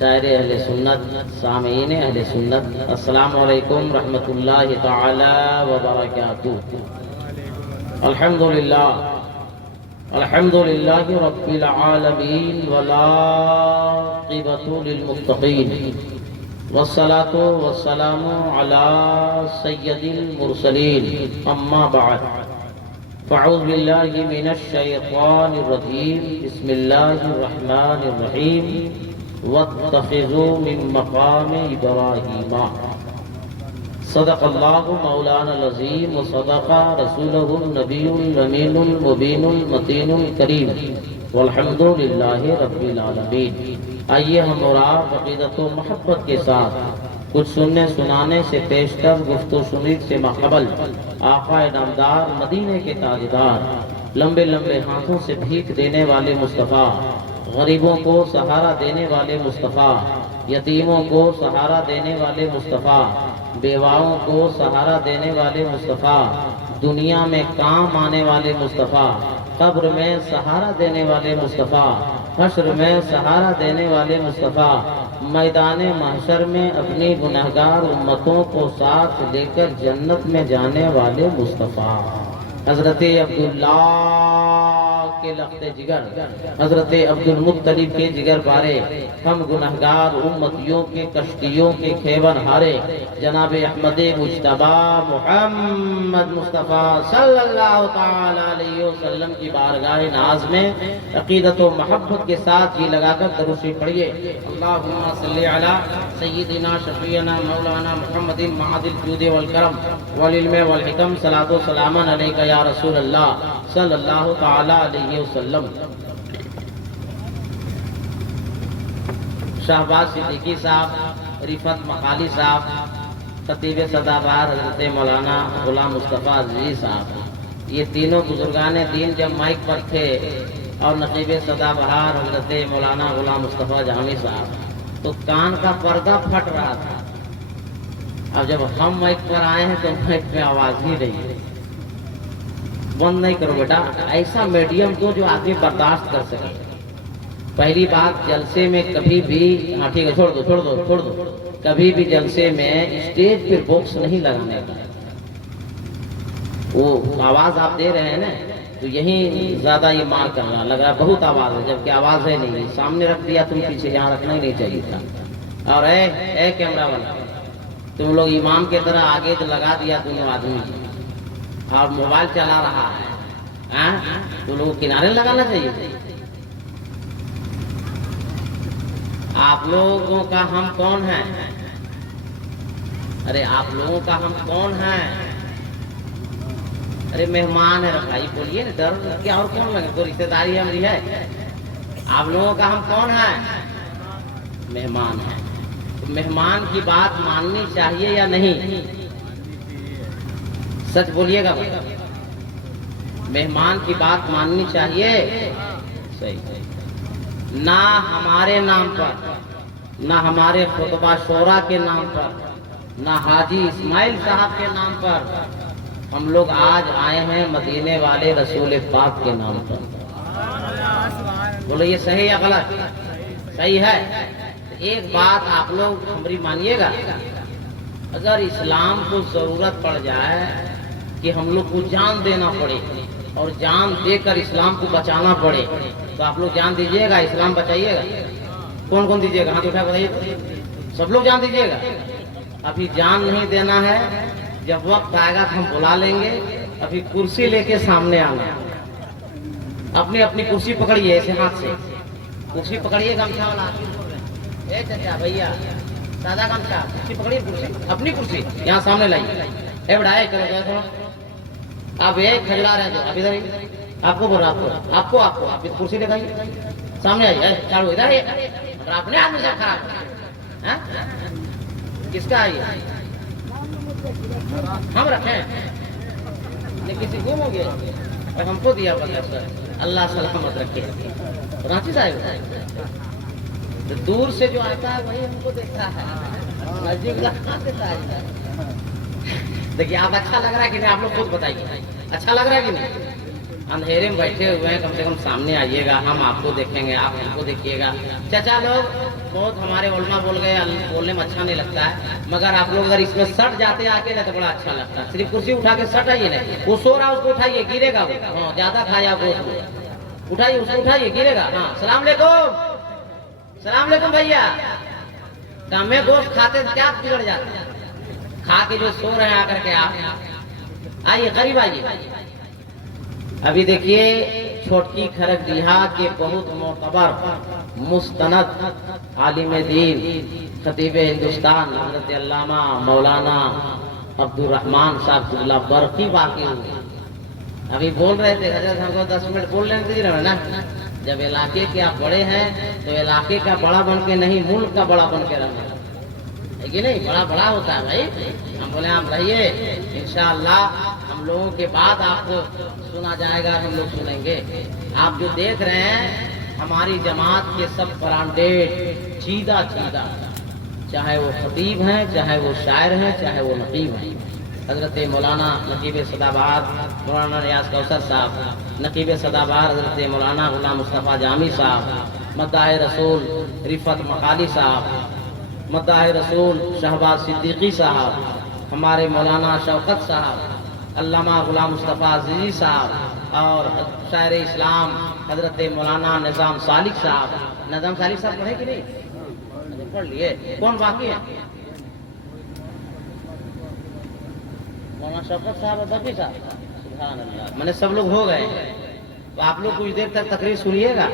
شاعر اہل سنت، سامعین اہل سنت، السلام علیکم رحمۃ اللہ تعالی وبرکاتہ۔ الحمدللہ رب العالمین والعاقبۃ للمتقین والصلاة والسلام علی سید المرسلین، اما بعد فاعوذ باللہ من الشیطان الرجیم، بسم اللہ الرحمن الرحیم، واتخذوا من مقام ابراہیم۔ صدق اللہ مولانا العظیم وصدق رسولہ النبی الامین المبین المتین الکریم، والحمد للہ رب العالمین۔ آئیے ہم اور آپ عقیدت و محبت کے ساتھ کچھ سننے سنانے سے پیشتر گفت و شنید سے ماقبل آقا نامدار، مدینے کے تاجدار، لمبے لمبے ہاتھوں سے بھیک دینے والے مصطفیٰ، غریبوں کو سہارا دینے والے مصطفیٰ، یتیموں کو سہارا دینے والے مصطفیٰ، بیواؤں کو سہارا دینے والے مصطفیٰ، دنیا میں کام آنے والے مصطفیٰ، قبر میں سہارا دینے والے مصطفیٰ، حشر میں سہارا دینے والے مصطفیٰ، میدان محشر میں اپنی گنہگار امتوں کو ساتھ لے کر جنت میں جانے والے مصطفیٰ، حضرت عبداللہ کے لخت جگر، حضرت عبد المطلب کے جگر بارے، ہم گنہگار امتیوں کے کشتیوں کے خیبر ہارے جناب احمد مجتبی محمد مصطفیٰ صلی اللہ تعالی علیہ وسلم کی بارگاہ ناز میں عقیدت و محبت کے ساتھ یہ لگا کر درود پڑھیے، اللہم صلی علی سیدنا شفیعنا مولانا محمد معاد الجود والکرم والعلم والحکم، صلاۃ و سلام علیک یا رسول اللہ صلی اللہ تعالی علیہ وسلم۔ شہباز صدیقی صاحب، رفت مقالی صاحب، خطیب سدا بہار حضرت مولانا غلام مصطفیٰ عزیزی صاحب، یہ تینوں بزرگان دین جب مائک پر تھے اور نقیب سدا بہار حضرت مولانا غلام مصطفیٰ جہامی صاحب، تو کان کا پردہ پھٹ رہا تھا۔ اب جب ہم مائک پر آئے ہیں تو مائک میں آواز ہی نہیں ہے۔ بند نہیں کرو بیٹا، ایسا میڈیم دو جو آدمی برداشت کر سکے۔ پہلی بات، جلسے میں کبھی بھی، ہاں ٹھیک ہے، چھوڑ دو کبھی بھی جلسے میں اسٹیج پر باکس نہیں لگانے کا۔ وہ آواز آپ دے رہے ہیں نا، تو یہیں زیادہ یہ مار کرنا لگ رہا ہے، بہت آواز ہے، جبکہ آواز ہے نہیں، سامنے رکھ دیا، تم پیچھے یہاں رکھنا ہی نہیں چاہیے تھا۔ اور اے کیمرہ والا، تم لوگ امام کی طرح آگے لگا دیا دونوں آدمی اور موبائل چلا رہا ہے، تو لوگ کنارے لگانا چاہیے۔ آپ لوگوں کا ہم کون ہیں؟ ارے آپ لوگوں کا ہم کون ہیں؟ ارے مہمان ہے بھائی، بولیے نا، ڈر کیا اور کون لگے، کوئی رشتے داری ہماری ہے؟ آپ لوگوں کا ہم کون ہیں؟ مہمان ہیں۔ تو مہمان کی بات ماننی چاہیے یا نہیں؟ سچ بولیے گا، مہمان کی بات ماننی چاہیے؟ صحیح۔ نہ ہمارے نام پر، نہ ہمارے خطبہ شورا کے نام پر، نہ حاجی اسماعیل صاحب کے نام پر، ہم لوگ آج آئے ہیں مدینے والے رسول پاک کے نام پر۔ بولو یہ صحیح یا غلط؟ صحیح ہے۔ ایک بات آپ لوگ ہماری مانیے گا، اگر اسلام کو ضرورت پڑ جائے کہ ہم لوگ کو جان دینا پڑے اور جان دے کر اسلام کو بچانا پڑے، تو آپ لوگ جان دیجئے گا، اسلام بچائیے گا؟ کون کون دیجئے گا؟ ہاتھ اٹھا بتائیے، سب لوگ جان دیجئے گا؟ ابھی جان نہیں دینا ہے، جب وقت آئے گا تو ہم بلا لیں گے، ابھی کرسی لے کے سامنے آنا، اپنی اپنی کرسی پکڑیے، ایسے ہاتھ سے کرسی پکڑیے، گمچھا والا اے چچا بھیا دادا گمچھا، کرسی پکڑیے، کرسی اپنی کرسی یہاں سامنے لائیے، اے بڑھائے کرو گیا تھوڑا، آپ ایک کھجلا رہے ہیں، ابھی ادھر آپ کو بول رہا آپ کو آپ کرسی دکھائیے، سامنے آئیے، چارو ادھر ہے، آپ نے آدمی سے خراب کس کا آئیے؟ ہم رکھیں کسی گم ہو گیا اور ہم کو دیا پتا، اللہ سلامت رکھے۔ رانچی صاحب دور سے جو آتا ہے وہی ہم کو دیکھتا ہے، نزدیک کہاں دیتا ہے؟ دیکھیے آپ اچھا لگ رہا ہے کہ نہیں؟ آپ لوگ خود بتائیے، اچھا لگ رہا ہے کہ نہیں؟ अंधेरे में बैठे हुए हैं, कम से कम सामने आइएगा, हम आपको देखेंगे, आप हमको देखिएगा। चाचा लोग बहुत हमारे उलमा बोल गए, बोलने में अच्छा नहीं लगता है, मगर आप लोग अगर इसमें सट जाते आके ना तो बड़ा अच्छा लगता है। सिर्फ कुर्सी उठा के सट आइए ना, वो सो रहा उसको उठाइए, गिरेगा वो, हाँ ज्यादा खाया गोश्त, उठाइए उसको, उठाइए गिरेगा। हाँ सलाम अलैकुम, सलाम अलैकुम भैया। में गोश्त खाते क्या बिगड़ जाते हैं, खा के जो सो रहे हैं आकर के आप आइए, करीब आइए। अभी देखिए छोटकी खरगडीहा के बहुत मोतबर मुस्तनद आलिम दीन खतीब हिंदुस्तान हजरत अल्लामा मौलाना अब्दुल रहमान साहब बरकी बाकी हुए। अभी बोल रहे थे हजरत हमको 10 मिनट बोल लेने दीजिए ना। जब इलाके के आप बड़े हैं तो इलाके का बड़ा बन के नहीं, मुल्क का बड़ा बन के रहना है कि नहीं, बड़ा बड़ा होता है भाई। हम बोले आप रहिए, इंशाअल्लाह हम लोगों के बाद आपको सुना जाएगा, हम लोग सुनेंगे। आप जो देख रहे हैं हमारी जमात के सब ब्रांडेड चीदा चीदा, चाहे वो खतीब हैं, चाहे वो शायर हैं, चाहे वो नकीब हैं। हजरत मौलाना नकीब सदाबहार मौलाना रियाज कौसर साहब, नकीब सदाबहार हजरत मौलाना गुलाम मुस्तफ़ा जामी साहब, मद्दाह रसूल रिफत मकाली साहब, मद्दाह रसूल शहबाज सिद्दीकी साहब, हमारे मौलाना शौकत साहब, अल्लामा गुलाम मुस्तफ़ा अज़ीज़ी साहब और शायर इस्लाम हजरत मौलाना निज़ाम सालिक साहब। निज़ाम सालिक साहब पढ़े कि नहीं? पढ़ लिए। कौन बाकी है? मौलाना शौकत साहब और बकी साहब। सुभान अल्लाह, मैंने सब लोग हो गए। तो आप लोग कुछ देर तक तकरीर सुनिएगा।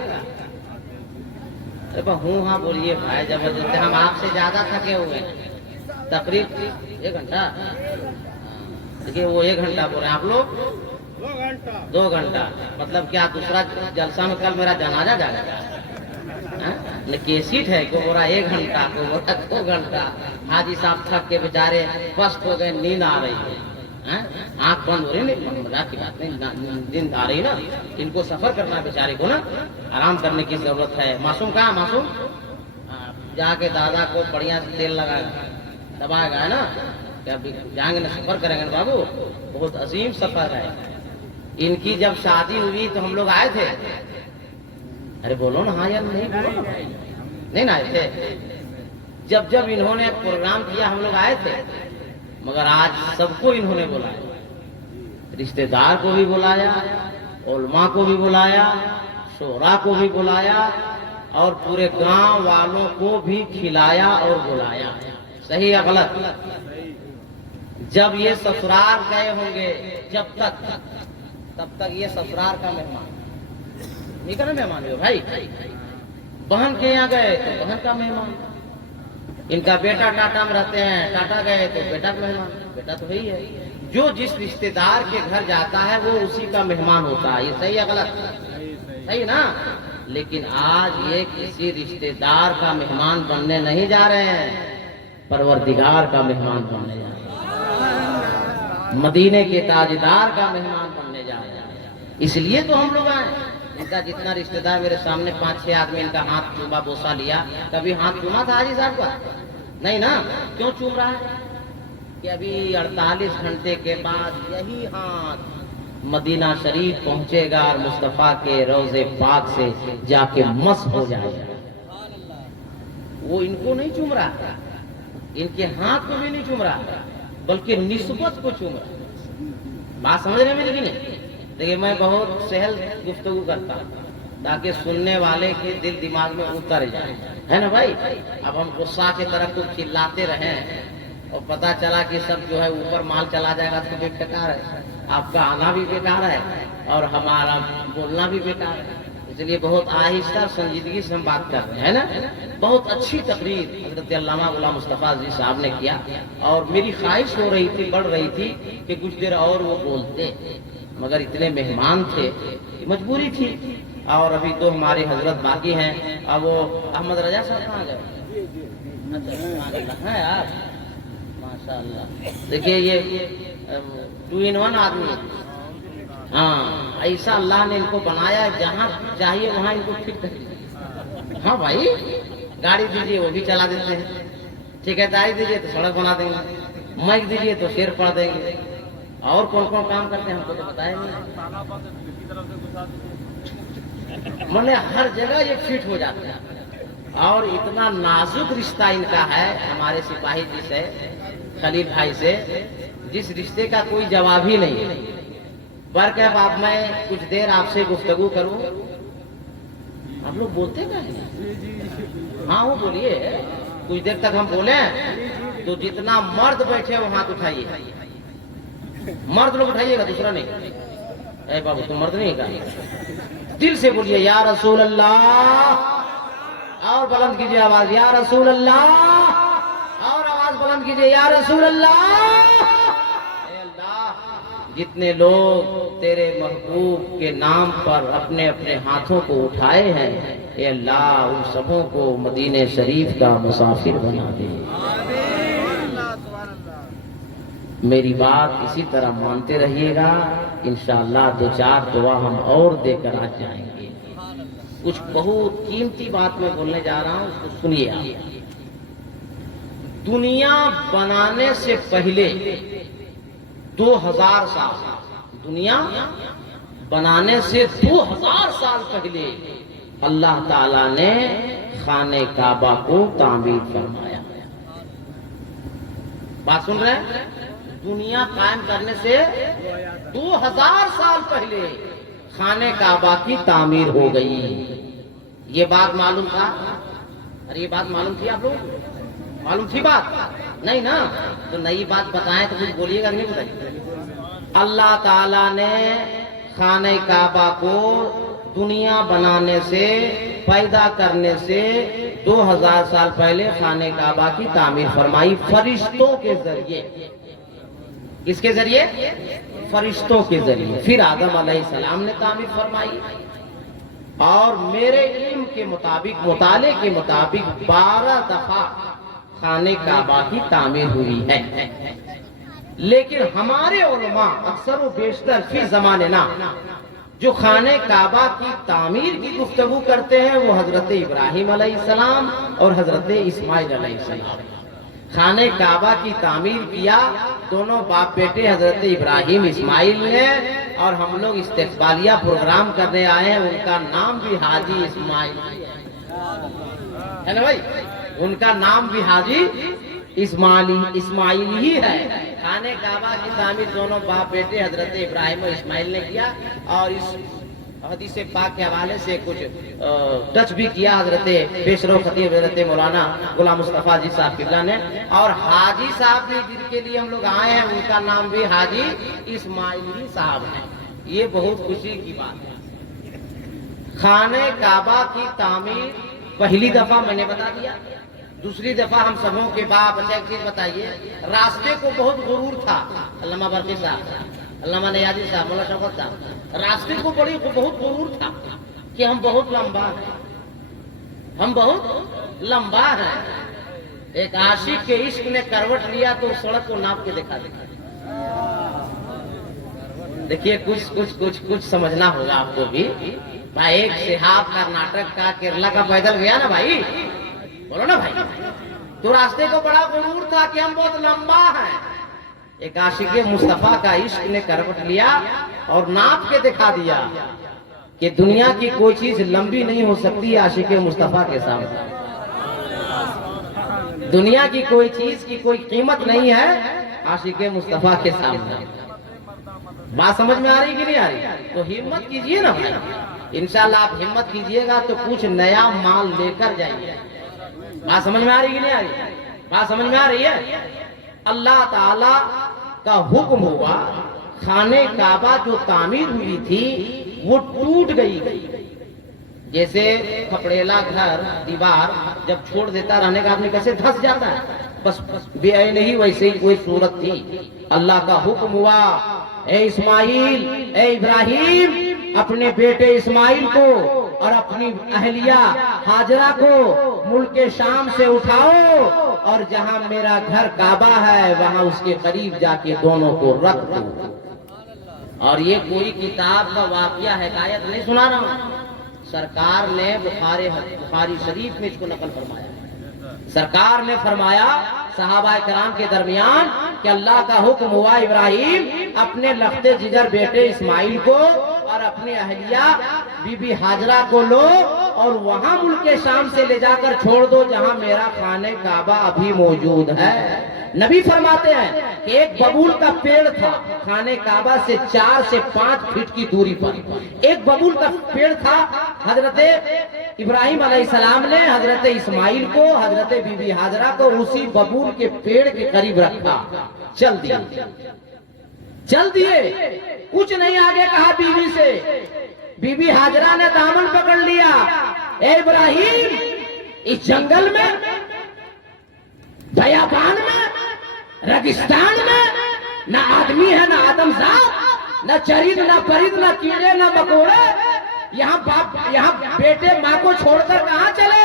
हूँ हाँ बोलिए भाई, जबरदस्त, हम आपसे ज्यादा थके हुए हैं। तकरीर 1 घंटा, देखिए वो 1 घंटा बोल रहे हैं, आप लोग 2 घंटा। मतलब क्या दूसरा जलसा में कल मेरा जनाजा जाएगा? केसीट है को बोला 1 घंटा, को बोला 2 घंटा। हाजी साहब थक के बेचारे फस्ट हो गए, नींद आ रही है, आंख बंद हो रही, नहीं मजाक की बात नहीं, नींद आ रही ना। इनको सफर करना बेचारे को ना, आराम करने की जरूरत है। मासूम कहाँ? मासूम जाके दादा को बढ़िया से तेल लगाएगा, दबाएगा, है ना। क्या जाएंगे ना, सफर करेंगे ना बाबू, बहुत अजीम सफर है। इनकी जब शादी हुई तो हम लोग आए थे। अरे बोलो ना, हाँ यार नहीं बोलो ना भाई, नहीं ना आए थे। जब जब इन्होंने प्रोग्राम किया हम लोग आए थे, मगर आज सबको इन्होंने बुलाया, रिश्तेदार को भी बुलाया, उलमा को भी बुलाया, शोरा को भी बुलाया और पूरे गांव वालों को भी खिलाया और बुलाया। सही या गलत? जब ये ससुराल गए होंगे, जब तक तब तक ये ससुराल का मेहमान नहीं करना, मेहमान हो भाई। बहन के यहाँ गए तो बहन का मेहमान, इनका बेटा टाटा में रहते हैं, टाटा गए तो बेटा का मेहमान, बेटा तो वही है। जो जिस रिश्तेदार के घर जाता है वो उसी का मेहमान होता है। ये सही है गलत? सही ना। लेकिन आज ये किसी रिश्तेदार का मेहमान बनने नहीं जा रहे हैं, परवरदिगार का मेहमान बनने जा रहे हैं, मदीने के ताजदार का मेहमान बनने जा रहे हैं। इसलिए तो हम लोग आए। इनका जितना रिश्तेदार मेरे सामने 5-6 आदमी इनका हाथ चूमा बोसा लिया। कभी हाथ चूमा था हाजी साहब का? नहीं ना। क्यों चूम रहा है? कि अभी 48 घंटे के बाद यही हाथ मदीना शरीफ पहुंचेगा और मुस्तफा के रोजे पाक से जाके मस हो जाएगा। वो इनको नहीं चूम रहा, इनके हाथ को भी नहीं चूम रहा, बल्कि निस्बत को चूम रहा। बात समझ रहे हैं मेरी? नहीं देखिए, मैं बहुत सहल गुफ्तगू करता हूँ ताकि सुनने वाले के दिल दिमाग में उतर जाए, है ना भाई। अब हम गुस्सा की तरह कुछ चिल्लाते रहें और पता चला कि सब जो है ऊपर माल चला जाएगा तो भी बेकार है, आपका आना भी बेकार है और हमारा बोलना भी बेकार है। इसलिए बहुत आहिस्ता संजीदगी से हम बात कर रहे हैं ना। बहुत अच्छी तकरीर हज़रत अल्लामा गुलाम मुस्तफ़ा जी साहब ने किया और मेरी ख्वाहिश हो रही थी, बढ़ रही थी कि कुछ देर और वो बोलते, मगर इतने मेहमान थे, मजबूरी थी। और अभी तो हमारे हजरत बाकी हैं। अब वो अहमद रजा साहब कहाँ गए? अच्छा है यार, माशाअल्लाह। देखिए ये 2 in 1 आदमी। हाँ, ऐसा अल्लाह ने इनको बनाया, जहाँ चाहिए वहाँ इनको फिट कर। हाँ भाई, गाड़ी दीजिए वो भी चला देते हैं, ठेकेदारी दीजिए तो सड़क बना देंगे, माइक दीजिए तो शेर पढ़ देंगे, और कौन कौन काम करते हैं हमको तो बताया नहीं। मैंने हर जगह ये फिट हो जाते हैं। और इतना नाजुक रिश्ता इनका है हमारे सिपाही जी से, खलील भाई से, जिस रिश्ते का कोई जवाब ही नहीं है। वर्क है बाप, मैं कुछ देर आपसे गुफ्तगू करूं। आप लोग बोलते क्या है? हाँ वो बोलिए, कुछ देर तक हम बोले तो जितना मर्द बैठे वो हाथ उठाइए, मर्द लोग उठाइएगा, दूसरा नहीं। ए बाबू तुम मर्द नहीं का, दिल से बोलिए या रसूल अल्लाह, और बुलंद कीजिए आवाज या रसूल अल्लाह, और आवाज बुलंद कीजिए या रसूल अल्लाह। जितने लोग तेरे महबूब के नाम पर अपने अपने हाथों को उठाए हैं, ए अल्लाह उन सबों को मदीने शरीफ का मुसाफिर बना दे। मेरी बात इसी तरह मानते रहिएगा, इंशाअल्लाह दो चार दुआ हम और देकर आ जाएंगे। कुछ बहुत कीमती बात मैं बोलने जा रहा हूं, उसको सुनिए आप। दुनिया बनाने से पहले 2000 साल, दुनिया बनाने से 2000 साल पहले अल्लाह ताला ने खाने काबा को तामीर फरमाया। बात सुन रहे हैं? दुनिया कायम करने से 2000 साल पहले खाने काबा की तामीर हो गई। ये बात मालूम था? अरे ये बात मालूम थी आप लोग? मालूम थी बात? नहीं ना? तो नई बात बताएं तो कुछ बोलिएगा, नहीं बताइए। अल्लाह ताला ने खाने काबा को दुनिया बनाने से, पैदा करने से 2000 साल पहले खाने काबा की तामीर फरमाई फरिश्तों के जरिए। किसके जरिए? फरिश्तों के जरिए। फिर आदम अलैहिस्सलाम ने तामीर फरमाई, और मेरे इल्म के मुताबिक, मुताले के मुताबिक 12 दफा खाने काबा की तामीर हुई है। लेकिन हमारे उलमा अक्सर व बेशतर फिर जमाने ना जो खाने काबा की तामीर की गुफ्तगू करते हैं वो हजरत इब्राहिम अलैहिस्सलाम और हजरत इस्माइल अलैहिस्सलाम। खाने काबा की तामीर किया दोनों बाप बेटे हजरत इब्राहिम इस्माइल ने, और हम लोग इस्तेकबालिया प्रोग्राम करने आए हैं, उनका नाम भी हाजी इस्माइल है ना भाई? उनका नाम भी हाजी इस्माइल ही है। खाने काबा की तामीर दोनों बाप बेटे हजरत इब्राहिम और इस्माइल ने किया, और इस हदीस पाक के हवाले से कुछ टच भी किया हजरत पेशरो खतीब हजरत मौलाना गुलाम मुस्तफा जी साहब किबला ने। और हाजी साहब भी जिनके लिए हम लोग आए हैं उनका नाम भी हाजी इस्माइली साहब है। ये बहुत खुशी की बात है। खाने काबा की तामीर पहली दफा मैंने बता दिया, दूसरी दफा हम सबों के बाप। अच्छा एक चीज बताइए, रास्ते को बहुत गुरूर था अल्लामा बरकी साहब, अल्लामा नियाज़ी साहब, मौलाना शौकत साहब, रास्ते को बहुत गुरूर था कि हम बहुत लंबा हैं, हम बहुत लंबा हैं। एक आशिक के इश्क ने करवट लिया तो उस सड़क को नाप के दिखा दिया। देखिए कुछ समझना होगा आपको भी भाई। एक सिहाब कर्नाटक का, केरला का पैदल गया ना भाई, बोलो ना भाई, तो रास्ते को बड़ा गुरूर था कि हम बहुत लंबा हैं। एक आशिक मुस्तफा का इश्क ने करवट लिया और नाप के दिखा दिया कि दुनिया की कोई चीज लंबी नहीं हो सकती आशिक मुस्तफा के सामने। दुनिया की कोई चीज की कोई कीमत नहीं है आशिक मुस्तफा के सामने। बात समझ में आ रही कि नहीं आ रही? तो हिम्मत कीजिए ना भाई, इंशाल्लाह आप हिम्मत कीजिएगा तो कुछ नया माल लेकर जाइए। बात समझ में आ रही कि नहीं आ रही? बात समझ में आ रही है? अल्लाह ताला का हुक्म हुआ, खाने काबा जो तामीर हुई थी वो टूट गई। जैसे खपड़ेला घर दीवार जब छोड़ देता रहने का आदमी कैसे धंस जाता है, बस बेअन ही वैसे ही कोई सूरत थी। अल्लाह का हुक्म हुआ, ए इस्माइल, ए इब्राहिम, अपने बेटे इस्माइल को और अपनी अहलिया हाजरा को मुल्के शाम से उठाओ और जहां मेरा घर काबा है वहां उसके करीब जाके दोनों को रख दो। और ये कोई किताब का वाकया हिकायत नहीं सुना रहा हूं, सरकार ने बुखारी शरीफ में इसको नकल फरमाया। सरकार ने फरमाया सहाबा कराम के दरमियान कि अल्लाह का हुक्म हुआ, इब्राहिम अपने लफ्ते जिगर बेटे इस्माइल को और اپنی اہلیہ بی بی ہاجرہ کو لو اور وہاں ملک شام سے لے جا کر چھوڑ دو جہاں میرا خانہ کعبہ ابھی موجود ہے۔ نبی فرماتے ہیں کہ ایک ببول کا پیڑ تھا خانہ کعبہ سے 4 سے 5 فٹ کی دوری پر، ایک ببول کا پیڑ تھا۔ حضرت ابراہیم علیہ السلام نے حضرت اسماعیل کو، حضرت بی بی ہاجرہ کو اسی ببول کے پیڑ کے قریب رکھا، چل دیے، کچھ نہیں آگے کہا بیوی سے۔ بی بی ہاجرہ نے دامن پکڑ لیا، اے ابراہیم اس جنگل میں، بیابان میں، ریگستان میں نہ آدمی ہے، نہ آدمزاد، نہ چرید، نہ پرید، نہ کیڑے، نہ مکوڑے، یہاں بیٹے ماں کو چھوڑ کر کہاں چلے؟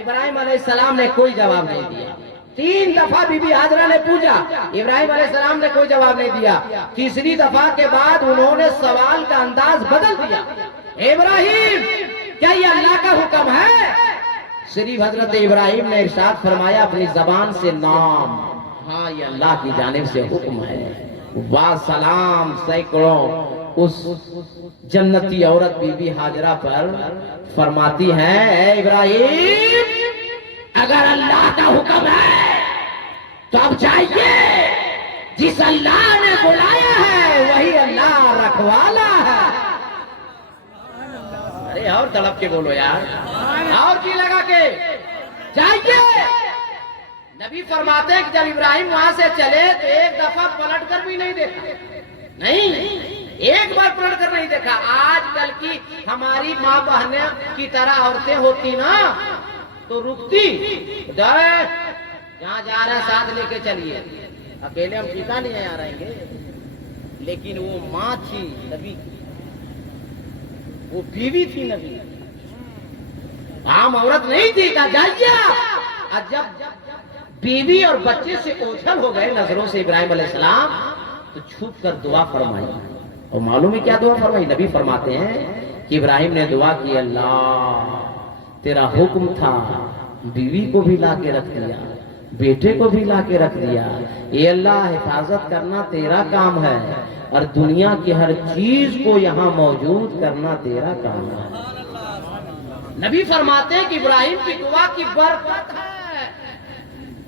ابراہیم علیہ السلام نے کوئی جواب نہیں دیا۔ 3 دفعہ بی بی ہاجرہ نے پوچھا، ابراہیم علیہ السلام نے کوئی جواب نہیں دیا۔ تیسری دفعہ کے بعد انہوں نے سوال کا انداز بدل دیا، اے ابراہیم کیا یہ اللہ کا حکم ہے؟ صرف حضرت ابراہیم نے ارشاد فرمایا اپنی زبان سے، نام، ہاں یہ اللہ کی جانب سے حکم ہے۔ سلام سینکڑوں اس جنتی عورت بی بی ہاجرہ پر فرماتی ہیں، اے ابراہیم اگر اللہ کا حکم ہے تو اب جائیے، جس اللہ نے بلایا ہے وہی اللہ رکھوالا ہے۔ ارے اور تڑپ کے بولو یار، اور جی لگا کے جائیے۔ نبی فرماتے ہیں کہ جب ابراہیم وہاں سے چلے تو ایک دفعہ پلٹ کر بھی نہیں دیکھا، نہیں ایک بار پلٹ کر نہیں دیکھا۔ آج کل کی ہماری ماں بہنیں کی طرح عورتیں ہوتی نا تو رکتی، جہاں جا رہا ہے ساتھ لے کے چلیے، اکیلے ہم ٹھیکا نہیں آ رہیں گے۔ لیکن وہ ماں تھی نبی کی، وہ بیوی تھی نبی، عام عورت نہیں تھی۔ کہا جائیے۔ اور جب بیوی اور بچے سے اوجھل ہو گئے نظروں سے ابراہیم علیہ السلام، تو چھپ کر دعا فرمائی۔ اور معلوم ہے کیا دعا فرمائی؟ نبی فرماتے ہیں کہ ابراہیم نے دعا کی، اللہ تیرا حکم تھا، بیوی کو بھی لا کے رکھ دیا، بیٹے کو بھی لا کے رکھ دیا، اے اللہ حفاظت کرنا تیرا کام ہے، اور دنیا کی ہر چیز کو یہاں موجود کرنا تیرا کام ہے۔ نبی فرماتے ہیں کہ ابراہیم کی دعا کی برکت ہے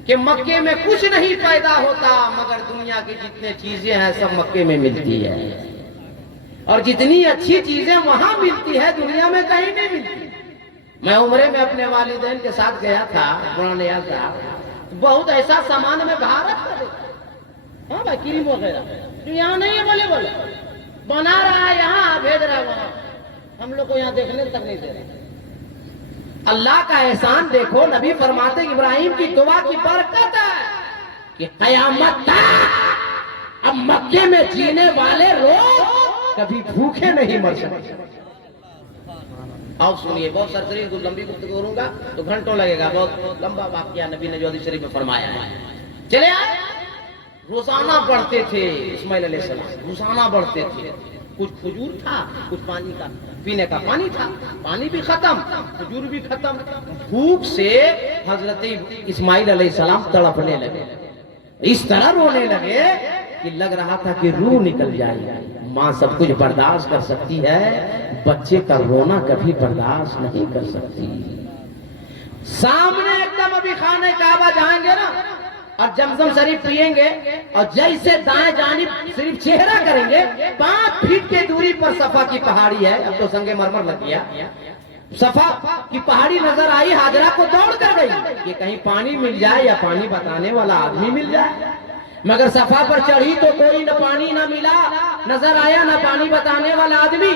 کہ مکے میں کچھ نہیں پیدا ہوتا مگر دنیا کی جتنے چیزیں ہیں سب مکے میں ملتی ہے، اور جتنی اچھی چیزیں وہاں ملتی ہے دنیا میں کہیں نہیں ملتی۔ میں عمرے میں اپنے والدین کے ساتھ گیا تھا، مولانا نیاز صاحب، بہت ایسا سامان میں بھارت کا دیکھا، ہاں بھائی کریم وغیرہ جو یہاں نہیں ہے، بولے بنا رہا ہے یہاں، بھیج رہا ہے وہاں، ہم لوگ کو یہاں دیکھنے تک نہیں دے رہے۔ اللہ کا احسان دیکھو۔ نبی فرماتے ہیں ابراہیم کی دعا کی برکت ہے کہ قیامت تک اب مکے میں جینے والے لوگ کبھی بھوکے نہیں مر سکتے۔ آؤ سنیے، بہت سرسری لمبی گفتگو کروں گا تو گھنٹوں لگے گا، بہت لمبا واقعہ نبی نے جو حدیث شریف میں فرمایا ہے۔ چلے آئے، روزانہ بڑھتے تھے اسماعیل علیہ السلام، روزانہ بڑھتے تھے۔ کچھ کھجور تھا، کچھ پانی کا پینے کا پانی تھا، پانی بھی ختم، کھجور بھی ختم۔ بھوک سے حضرت اسماعیل علیہ السلام تڑپنے لگے، اس طرح رونے لگے کہ لگ رہا تھا کہ روح نکل جائے۔ ماں سب کچھ برداشت کر سکتی ہے، بچے کا رونا کبھی برداشت نہیں کر سکتی۔ سامنے ایک دم ابھی خانہ کعبہ جائیں گے نا اور زمزم شریف پیئیں گے، اور جیسے دائیں جانب صرف چہرہ کریں گے 5 فٹ کی دوری پر صفا کی پہاڑی ہے۔ اب تو سنگ مرمر لگ گیا، صفا کی پہاڑی نظر آئی، ہاجرہ کو دوڑ کر گئی کہ کہیں پانی مل جائے یا پانی بتانے والا آدمی مل جائے، مگر صفا پر چڑھی تو کوئی نہ پانی نہ ملا، نظر آیا نہ پانی بتانے والا آدمی۔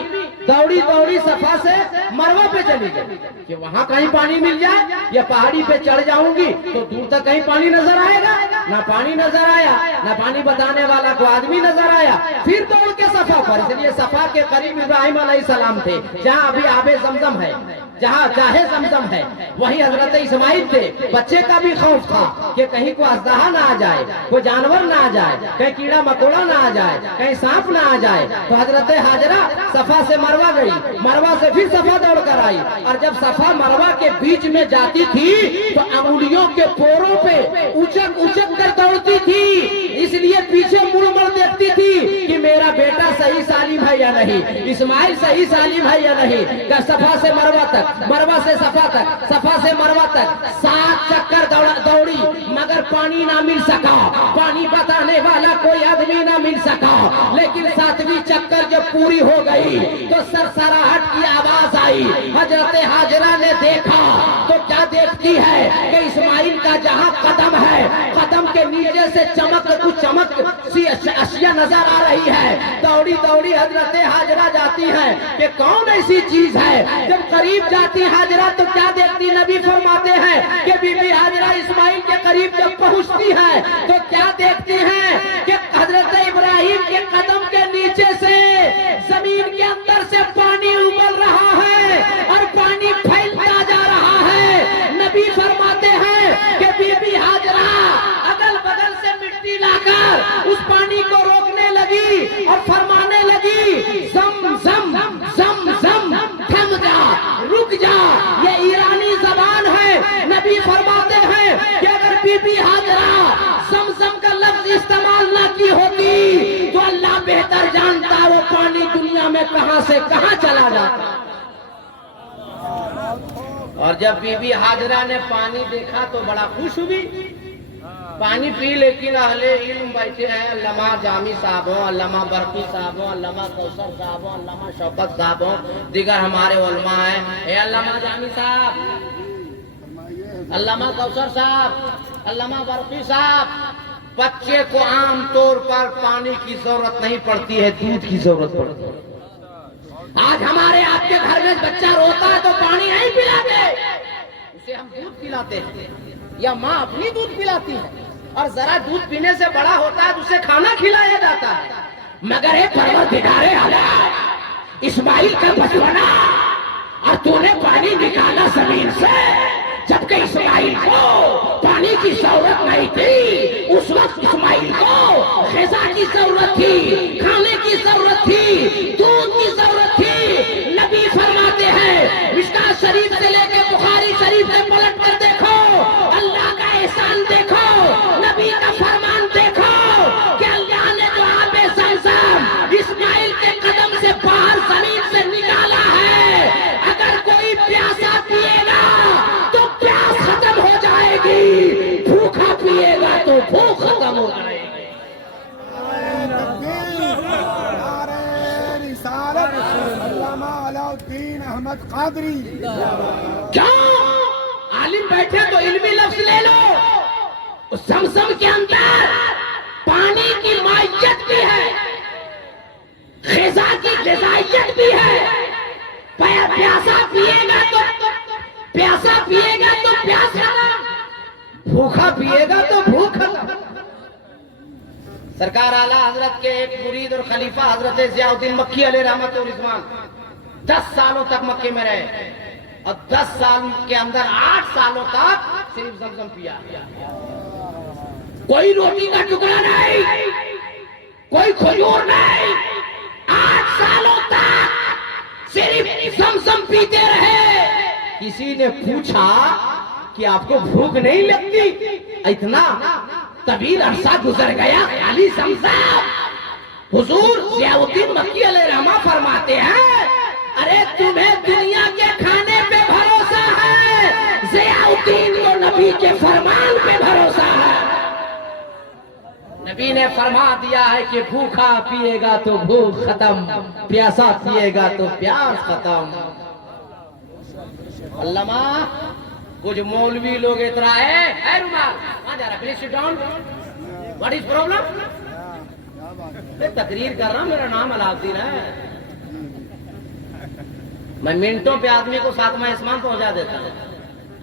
دوڑی دوڑی صفا سے مروہ پہ چلی گئی کہ وہاں کہیں پانی مل جائے، یا پہاڑی پہ چڑھ جاؤں گی تو دور تک کہیں پانی نظر آئے گا، نہ پانی نظر آیا، نہ پانی بتانے والا کو آدمی نظر آیا۔ پھر دوڑ کے صفا پر، اس لیے صفا کے قریب ابراہیم علیہ السلام تھے، جہاں ابھی آب زمزم ہے، جہاں چاہے زمزم ہے، وہی حضرت اسماعیل تھے۔ بچے کا بھی خوف تھا کہ کہیں کوئی اژدہا نہ آ جائے، کوئی جانور نہ آ جائے، کہیں کیڑا مکوڑا نہ آ جائے، کہیں سانپ نہ آ جائے۔ تو حضرت ہاجرہ صفا سے مروہ گئی، مروہ سے پھر صفا دوڑ کر آئی، اور جب صفا مروہ کے بیچ میں جاتی تھی تو انگلیوں کے پوروں پہ اچک اچک کر دوڑتی تھی، اس لیے پیچھے مڑ مڑ دیکھتی تھی کہ میرا بیٹا صحیح سالم ہے یا نہیں، اسماعیل صحیح سالم ہے یا نہیں، کہ صفا سے مروہ تک، مروہ سے صفا تک، صفا سے مروہ تک 7 چکر دوڑی مگر پانی نہ مل سکا، پانی بتانے والا کوئی آدمی نہ مل سکا، لیکن 7ویں چکر جب پوری ہو گئی تو سرسراہٹ کی آواز آئی، حضرت حاجرہ نے دیکھا تو کیا دیکھتی ہے کہ اسماعیل کا جہاں قدم ہے، قدم کے نیچے سے چمک سی اشیاء نظر آ رہی ہے، دوڑی دوڑی حضرت حاجرہ جاتی ہیں کہ کون ایسی چیز ہے، جب قریب جاتی حاجرہ تو کیا دیکھتی، نبی فرماتے ہیں کہ بی بی حاجرہ اسماعیل کے قریب جب پہنچتی ہے تو کیا دیکھتی ہیں کہ حضرت ابراہیم کے قدم کے نیچے سے زمین کے اندر سے پانی ابل رہا ہے اور پانی پھیلتا جا رہا ہے۔ نبی فرماتے ہیں کہ بی بی حاجرہ اگل بگل سے مٹی لا کر اس پانی کو روکنے لگی اور فرمانے لگی زم زم زم زم، تھم جا، رک جا، یہ ایرانی زبان ہے۔ نبی فرماتے ہیں کہ اگر بی بی حاجرہ زمزم کا لفظ استعمال نہ کی ہوتی تو اللہ بہتر جانتا وہ پانی دنیا میں کہاں سے کہاں چلا جاتا۔ اور جب بی بی حاجرہ نے پانی دیکھا تو بڑا خوش ہوئی، پانی پی، لیکن اہل علم بیٹھے ہیں، علامہ جامی صاحب ہوں، علامہ برقی صاحب ہوں، علامہ کوثر صاحب ہوں، علامہ شوکت صاحب ہوں، دیگر ہمارے علماء ہیں، اے علامہ جامی صاحب، علامہ کوثر صاحب، علامہ برقی صاحب، بچے کو عام طور پر پانی کی ضرورت نہیں پڑتی ہے، دودھ کی ضرورت پڑتی ہے۔ آج ہمارے آپ کے گھر میں بچہ روتا ہے تو پانی نہیں پلاتے، اسے ہم دودھ پلاتے ہیں، یا ماں اپنی دودھ پلاتی ہے، اور ذرا دودھ پینے سے بڑا ہوتا ہے تو اسے کھانا کھلایا جاتا ہے۔ مگر اے پروردگار عالم، اسماعیل کا بچپنا اور تو نے پانی نکالا زمین سے، جبکہ اسماعیل کو پانی کی ضرورت نہیں تھی، اس وقت اسماعیل کو غذا کی ضرورت تھی، کھانے کی ضرورت تھی، دودھ کی ضرورت تھی۔ نبی فرماتے ہیں، مشکوٰۃ شریف سے لے کے بخاری شریف میں پلٹ کر دیکھو، اللہ کا احسان دیکھو، نبی کا فرمان دیکھو کہ اللہ نے جو آب زمزم اسماعیل کے قدم سے باہر زمین سے نکالا ہے، اگر کوئی پیاسا پیے گا تو پیاس ختم ہو جائے گی، بھوکا پیے گا تو بھوک ختم ہو جائے گی۔ علامہ علاء الدین احمد قادری، کیوں؟ عالم بیٹھے تو علمی لفظ لے لو، زمزم کے اندر پانی کی مائیت بھی ہے، غذا کی غذائیت بھی ہے، پیاسا پیے گا تو پیاس ختم، بھوکا پیے گا تو بھوک ختم۔ سرکار اعلیٰ حضرت کے ایک مرید اور خلیفہ حضرت ضیاء الدین مکی علیہ رحمت و رضوان 10 سالوں تک مکے میں رہے، اور 10 سال کے اندر 8 سالوں تک صرف زمزم پیا، کوئی روٹی کا ٹکڑا نہیں، کوئی کھجور نہیں، 8 سالوں تک صرف زمزم پیتے رہے۔ کسی نے پوچھا کہ آپ کو بھوک نہیں لگتی؟ اتنا طویل عرصہ گزر گیا خالی زمزم۔ حضور ضیاء الدین مکی علیہ رحمہ فرماتے ہیں، ارے تمہیں دنیا کے کھانے پہ بھروسہ ہے، ضیاء الدین کو نبی کے فرمان پہ بھروسہ ہے۔ نبی نے فرما دیا ہے کہ بھوکا پیے گا تو بھوک ختم، پیاسا پیے گا تو پیاس ختم۔ علامہ کچھ مولوی لوگ اترا ہے، اے رومال کہاں جا رہا؟ Please sit down, what is problem? میں تقریر کر رہا ہوں، میرا نام علاء الدین ہے، میں منٹوں پہ آدمی کو 7واں آسمان پہنچا دیتا ہوں،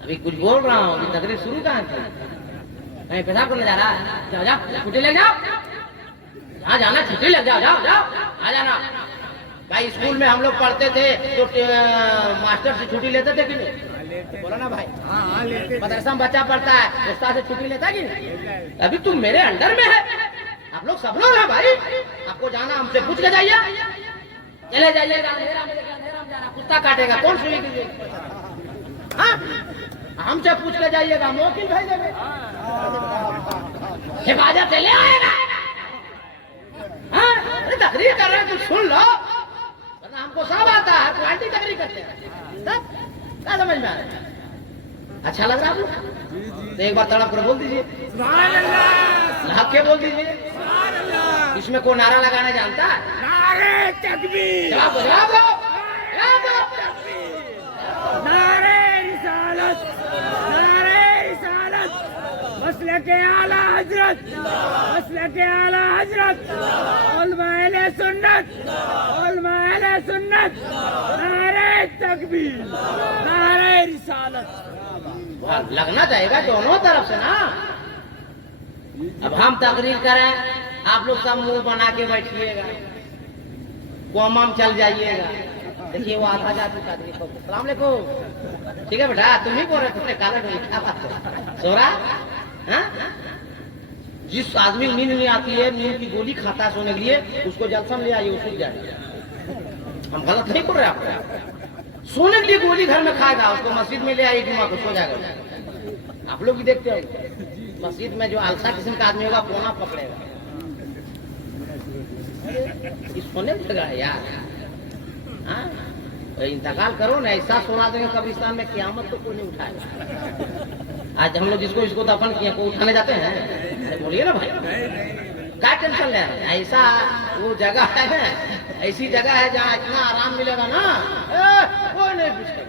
ابھی کچھ بول رہا ہوں، ابھی تقریر شروع کہاں کی؟ کہیں پیشاب کرنے جا رہا ہے؟ جاؤ جاؤ چھٹی لے جاؤ، جہاں جانا چھٹی لے جاؤ، جاؤ جاؤ آ جانا۔ بھائی اسکول میں ہم لوگ پڑھتے تھے تو ماسٹر سے چھٹی لیتے تھے کہ نہیں؟ بولا نا بھائی، مدرسہ میں بچہ پڑھتا ہے استاد سے چھٹی لیتا ہے کہ نہیں؟ ابھی تم میرے انڈر میں ہے، آپ لوگ سب لوگ ہیں بھائی، آپ کو جانا ہم سے پوچھ کے جائیے، چلے جائیے گا، کتا کاٹے گا کون سوئی کیجیے، ہم سے پوچھ کے جائیے گا، موکل بھیجیں گے، حفاظت سے لے آئے گا۔ تقریر کر رہے ہیں کچھ سن لو، हमको सब आता है, क्वालिटी तकरीर करते हैं, तब क्या समझ में आ रहा है? अच्छा लग रहा है आपको? तो एक बार तड़प कर बोल दीजिए, सुभान अल्लाह, हक के बोल दीजिए। सुभान अल्लाह, इसमें कोई नारा लगाना जानता है? नारे तकबीर, जवाब दो, जवाब दो, जवाब दो। नारे रिसालत, नारे रिसालत, मसलके आला हजरत, मसलके आला हजरत, उलमा अहले सुन्नत, उलमा अहले सुन्नत, नारे तकबीर, नारे रिसालत। लगना चाहिए दोनों तरफ से ना। अब हम तकरीर करें, आप लोग सब मुंह बना के बैठिएगा, कोमम चल जाइएगा। देखिए वो आता जा चुका, अस्सलाम वालेकुम। ठीक है बेटा, तुम ही बोल रहे थे काला डोली, क्या बात है? सो रहा? हाँ? जिस आदमी को नींद नहीं आती है, नींद की गोली खाता है सोने के लिए, उसको जलसा में ले आइए, उस जाए। हम गलत नहीं बोल रहे आपको। सोने के लिए गोली घर में खाएगा, उसको मस्जिद में ले आइए, जुमा को सो जाएगा। आप लोग भी देखते हो मस्जिद में जो आलसा किस्म का आदमी होगा, कोना पकड़ेगा। सोने में लगा है यार। हाँ? इंतकाल करो ना, ऐसा सोना देंगे कब्रिस्तान में, क़यामत तो कोई नहीं उठाएगा। आज हम लोग जिसको इसको दफन किए को उठाने जाते हैं, बोलिए ना भाई, क्या टेंशन ले? ऐसा वो जगह है ना, ऐसी जगह है जहाँ इतना आराम मिलेगा ना, कोई नहीं पूछेगा।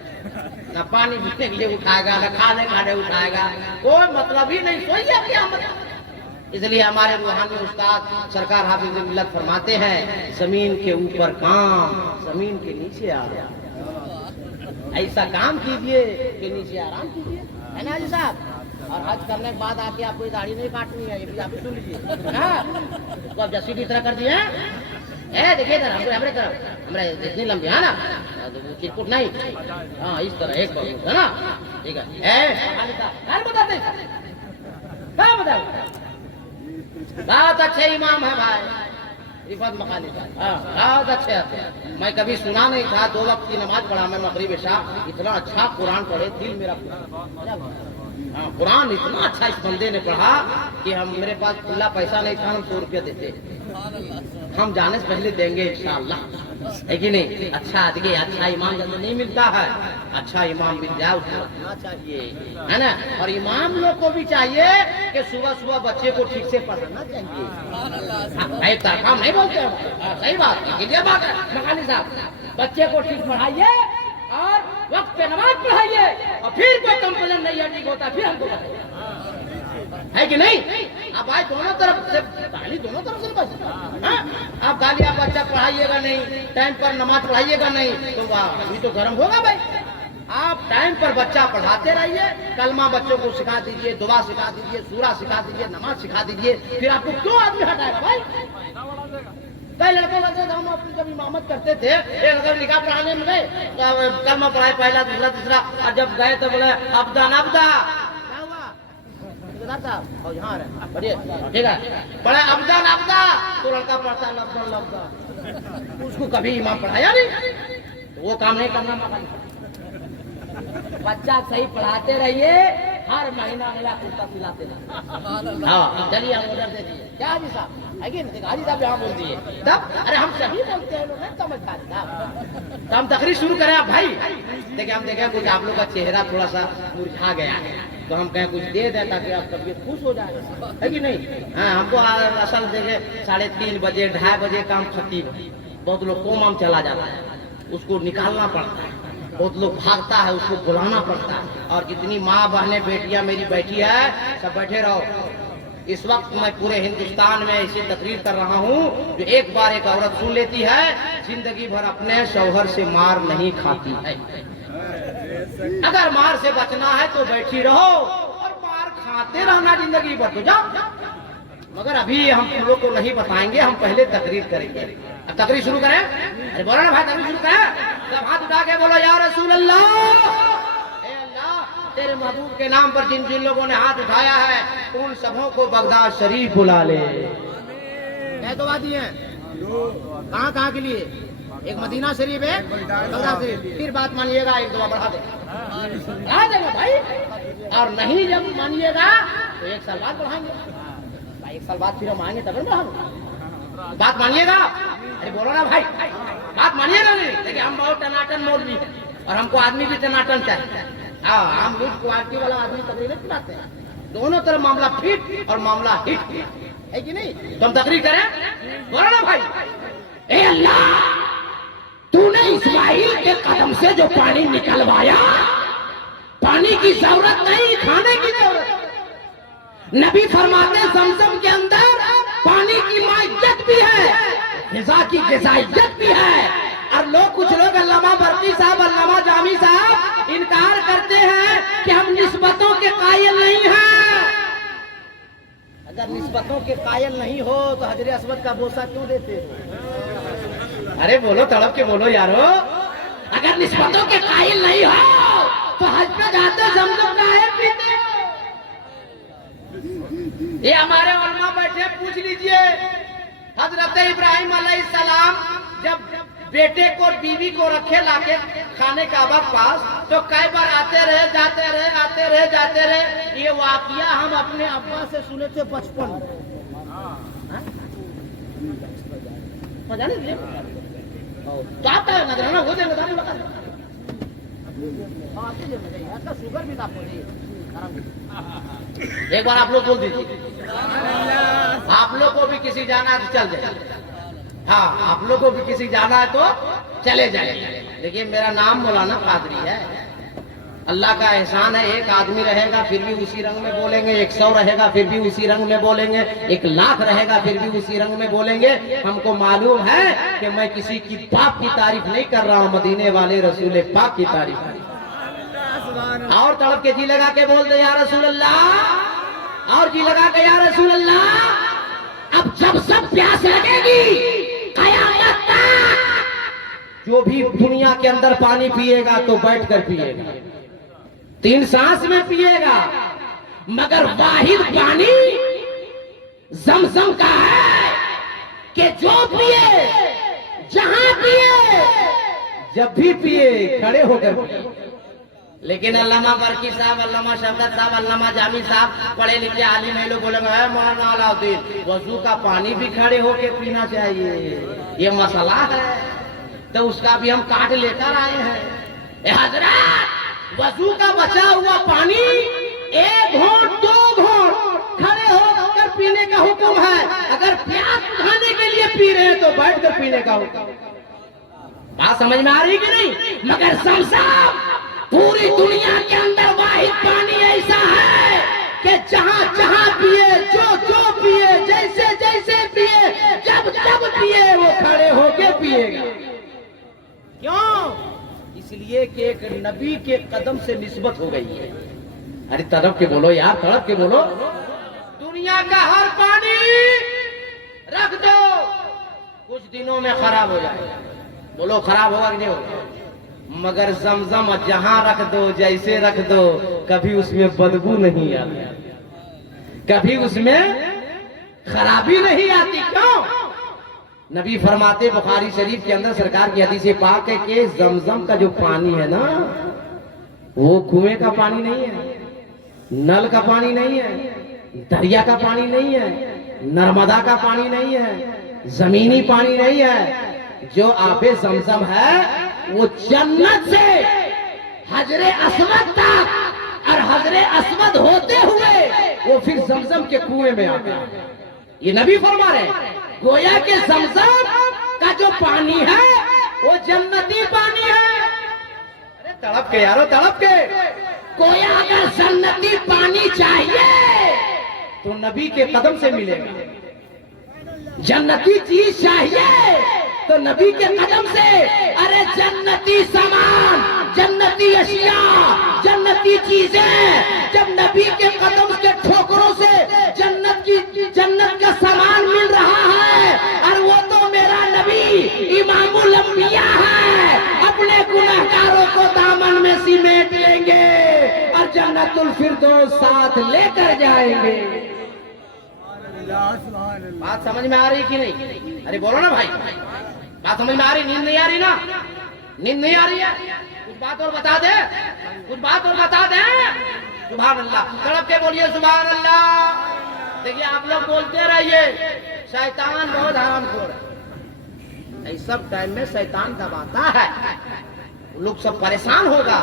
ना पानी पीने के लिए उठाएगा, ना खाने खाने उठाएगा, कोई मतलब ही नहीं। सोइए क़यामत। इसलिए हमारे रूहानी उस्ताद सरकार हाफिज मिल्लत फरमाते हैं, जमीन के ऊपर काम, जमीन के नीचे आराम। ऐसा काम कीजिए कि नीचे आराम कीजिए, है ना जी साहब? और हज करने के बाद आके आपको दाढ़ी नहीं काटनी है, ये भी आप सुन लीजिए। तो अब जैसी तरह कर दिए हैं, देखिए इधर हमारे तरफ, हमारे इतनी लंबी है ना, चिरकुट नहीं। हाँ, इस तरह एक है ना, ठीक है। बताते बहुत अच्छे इमाम है भाई, रिफत मकानी साहब, बहुत अच्छे आते हैं। मैं कभी सुना नहीं था, 2 वक्त की नमाज पढ़ा मैं, मगरिब इशा, इतना अच्छा कुरान पढ़े, दिल मेरा कुरान इतना अच्छा इस बंदे ने पढ़ा कि हम, मेरे पास खुला पैसा नहीं था, हम 100 रुपया देते, हम जाने से पहले देंगे इंशाअल्लाह, है कि नहीं? अच्छा देखिए, अच्छा इमाम जल्दी नहीं मिलता है, अच्छा इमाम मिल जाए उसको रखना चाहिए, है ना? और इमाम लोग को भी चाहिए कि सुबह सुबह बच्चे को ठीक से पढ़ाना चाहिए। एक तरफ हम नहीं बोलते हैं, सही बात है, बात है मकानी साहब, बच्चे को ठीक पढ़ाइए और वक्त पे नमाज पढ़ाइए, और फिर कोई कंप्लेन नहीं है, ठीक होता फिर हमको बताइए, है कि नहीं? आप भाई दोनों तरफ से गाली, दोनों तरफ से बस। आप गाली, आप बच्चा पढ़ाइएगा नहीं, टाइम पर नमाज पढ़ाइएगा नहीं, तो अभी तो गर्म होगा भाई। आप टाइम पर बच्चा पढ़ाते रहिए, कलमा बच्चों को सिखा दीजिए, दुआ सिखा दीजिए, सूरा सिखा दीजिए, नमाज सिखा दीजिए, फिर आपको क्यों आदमी हटाएगा भाई? कई लड़के लगे हम अपनी जब इमामत करते थे, एक अगर निकाह पढ़ाने में गए, कलमा पढ़ाए पहला, दूसरा, तीसरा, और जब गए तो बोले अब्दा नब्दा, यहाँ बढ़िया, ठीक है, पढ़े अब्दा नब्दा, तो लड़का पढ़ता लब्दा लब्दा, उसको कभी इमाम पढ़ाया नहीं, तो वो काम नहीं करना। बच्चा सही पढ़ाते रहिए, हर महीना नया कुर्ता सिलाते रहिए। हाँ, चलिए हम ऑर्डर दे दिए, क्या हाजी साहब, है कि नहीं? हाजी साहब यहाँ बोल दिए, तब अरे हम सही बोलते हैं, लोग नहीं समझता था। तो हम तकरीर शुरू करें आप भाई। देखिए, हम देखें कुछ आप लोग का चेहरा थोड़ा सा मुरझा गया है, तो हम कहें कुछ दे दें ताकि आप तबीयत खुश हो जाए, है कि नहीं? हाँ, हमको असल देखे 3:30 बजे, 2:30 बजे काम खत्म, बहुत लोग कोमाम चला जाता है, उसको निकालना पड़ता है, बहुत लोग भागता है, उसको बुलाना पड़ता है। और जितनी माँ बहनें बेटियां मेरी बैठी है, सब बैठे रहो। इस वक्त मैं पूरे हिंदुस्तान में ऐसी तकरीर कर रहा हूँ जो एक बार एक औरत सुन लेती है, जिंदगी भर अपने शौहर से मार नहीं खाती है। अगर मार से बचना है तो बैठी रहो, और मार खाते रहना जिंदगी भर, तो जाओ। मगर अभी हम लोग को नहीं बताएंगे, हम पहले तकरीर करेंगे। अब तकरीर शुरू करें? अरे बोलो ना भाई, तकरीर शुरू करें। सब हाथ उठा के बोलो, या रसूल अल्लाह, हे अल्लाह, तेरे महबूब के नाम पर जिन जिन लोगों ने हाथ उठाया है, उन सबों को बगदाद शरीफ बुला ले। कह तो बात ही है, कहाँ कहाँ के लिए? एक मदीना शरीफ है, बगदाद शरीफ। फिर बात मानिएगा, एक दुआ बढ़ा देगा भाई, और नहीं जब मानिएगा तो 1 साल बाद बढ़ाएंगे भाई, 1 साल बाद फिर हम आएंगे तब बढ़ाएंगे। बात मानिएगा? अरे बोलो ना भाई, بات مانیے گا نہیں؟ دیکھیں ہم بہت ٹناٹن مولوی ہیں اور ہم کو آدمی بھی ٹناٹن چاہیے. ہاں ہم مڈ کوالٹی والا آدمی تقریر نہیں چلاتے ہیں. دونوں طرف معاملہ فٹ اور معاملہ ہٹ ہے کہ نہیں؟ تو ہم تقریر کریں بولو نا بھائی. اے اللہ تو نے اسماعیل کے قدم سے جو پانی نکلوایا، پانی کی ضرورت نہیں، کھانے کی ضرورت. نبی فرماتے زمزم کے اندر پانی کی مائیت بھی ہے، غذا کی غذائیت بھی ہے. اور کچھ لوگ علامہ برقی صاحب، علامہ جامی صاحب انکار کرتے ہیں کہ ہم نسبتوں کے قائل نہیں ہیں. اگر نسبتوں کے قائل نہیں ہو تو حجر اسود کا بوسہ کیوں دیتے ہو؟ ارے بولو، تڑپ کے بولو یارو. اگر نسبتوں کے قائل نہیں ہو تو حج پہ جاتے زمزم کا ہے پیتے ہو. یہ ہمارے علماء بیٹھے، پوچھ لیجئے حضرت ابراہیم علیہ السلام جب بیٹے کو اور بیوی کو رکھے لا کے خانے کعبہ پاس تو کئی بار آتے رہے جاتے رہے، آتے رہے جاتے رہے. یہ واقعہ ہم اپنے ابا سے سنے تھے بچپن. تو آپ کا نظرانہ ہو جائے گا. شوگر بھی ایک بار آپ لوگ بول دیجیے، آپ لوگ کو بھی کسی جانا ہے تو چل جائے. ہاں آپ لوگ کو بھی کسی جانا ہے تو چلے جائیں. لیکن میرا نام مولانا قادری ہے. اللہ کا احسان ہے، ایک آدمی رہے گا پھر بھی اسی رنگ میں بولیں گے، 100 رہے گا پھر بھی اسی رنگ میں بولیں گے، 1,00,000 رہے گا پھر بھی اسی رنگ میں بولیں گے. ہم کو معلوم ہے کہ میں کسی کی پاک کی تعریف نہیں کر رہا ہوں، مدینے والے رسول پاک کی تعریف کر رہا ہوں. اور تڑپ کے جی لگا کے بول دے یا رسول اللہ، اور جی لگا کے یا رسول اللہ. اب جب سب پیاس لگے گی قیامت تک، جو بھی دنیا کے اندر پانی پیے گا تو بیٹھ کر پیے گا، 3 سانس میں پیے گا. مگر واحد پانی زمزم کا ہے کہ جو پیے، جہاں پیے، جب بھی پیے، کھڑے ہو کر پیے. لیکن علامہ برقی صاحب، علامہ شفقت صاحب، علامہ جامی صاحب پڑھے لکھے عالم ہیں، لوگ بولیں گے مولانا علاؤدین وضو کا پانی بھی کھڑے ہو کے پینا چاہیے، یہ مسئلہ ہے. تو اس کا بھی ہم کاٹ لے کر آئے ہیں. اے حضرات، وضو کا بچا ہوا پانی 1 گھونٹ 2 گھونٹ کھڑے ہو کر پینے کا حکم ہے. اگر پیاس بجھانے کے لیے پی رہے ہیں تو بیٹھ کر پینے کا حکم. بات سمجھ میں آ رہی کہ نہیں؟ مگر زمزم پوری دنیا کے اندر واحد پانی ایسا ہے کہ جہاں جہاں پیے، جو پیے، جیسے جیسے پیے، جب جب پیے، وہ کھڑے ہو کے پیے گا. کیوں؟ اس لیے کہ ایک نبی کے قدم سے نسبت ہو گئی ہے. ارے تڑپ کے بولو یار، تڑپ کے بولو. دنیا کا ہر پانی رکھ دو، کچھ دنوں میں خراب ہو جائے گا. بولو خراب ہوگا کہ نہیں ہوگا؟ مگر زمزم جہاں رکھ دو، جیسے رکھ دو، کبھی اس میں بدبو نہیں آتی، کبھی اس میں خرابی نہیں آتی. کیوں؟ نبی فرماتے بخاری شریف کے اندر سرکار کی حدیث پاک ہے کہ زمزم کا جو پانی ہے نا، وہ کنویں کا پانی نہیں ہے، نل کا پانی نہیں ہے، دریا کا پانی نہیں ہے، نرمدا کا پانی نہیں ہے، زمینی پانی نہیں ہے. جو آب زمزم ہے وہ جنت سے حجر اسود تک، اور حجر اسود ہوتے ہوئے وہ پھر زمزم کے کنویں میں آتا ہے. یہ نبی فرما رہے ہیں گویا کہ زمزم کا جو پانی ہے وہ جنتی پانی ہے. ارے تڑپ کے یارو، تڑپ کے. گویا اگر جنتی پانی چاہیے تو نبی کے قدم سے ملے گا. جنتی چیز چاہیے تو نبی کے قدم سے. ارے جنتی سامان، جنتی اشیاء، جنتی چیزیں جب نبی کے قدم کے ٹھوکروں سے جنت کا سامان مل رہا ہے، اور وہ تو میرا نبی امام الانبیاء ہے، اپنے گناہگاروں کو دامن میں سمیٹ لیں گے اور جنت الفردوس ساتھ لے کر جائیں گے. بات سمجھ میں آ رہی کہ نہیں؟ ارے بولو نا بھائی، بات سمجھ میں آ رہی؟ نیند نہیں آ رہی نا؟ نیند نہیں آ رہی ہے؟ کچھ بات اور بتا دے، کچھ بات اور بتا دے. سبحان اللہ، تڑپ کے بولیے سبحان اللہ. دیکھیے آپ لوگ بولتے رہیے، شیطان بہت حرام خور ہے. इस सब टाइम में शैतान दबाता है, लोग सब परेशान होगा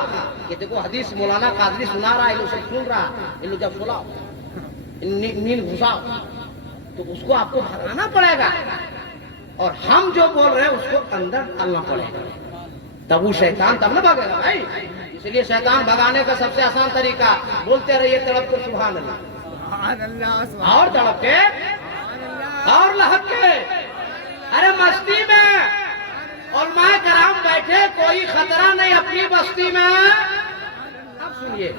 कि देखो हदीस मौलाना कादरी सुना रहा है, लोग सब सुन रहा है, ये लोग जब सुनाओ नींद घुसाओ तो उसको आपको भगाना पड़ेगा, और हम जो बोल रहे हैं उसको अंदर डालना पड़ेगा, तब वो शैतान तब ना भागेगा भाई। इसलिए शैतान भगाने का सबसे आसान तरीका बोलते रहिए तड़प के सुभान अल्लाह, और तड़प के और लहक के, अरे मस्ती में और माए कराम बैठे, कोई खतरा नहीं अपनी बस्ती में। अब सुनिए,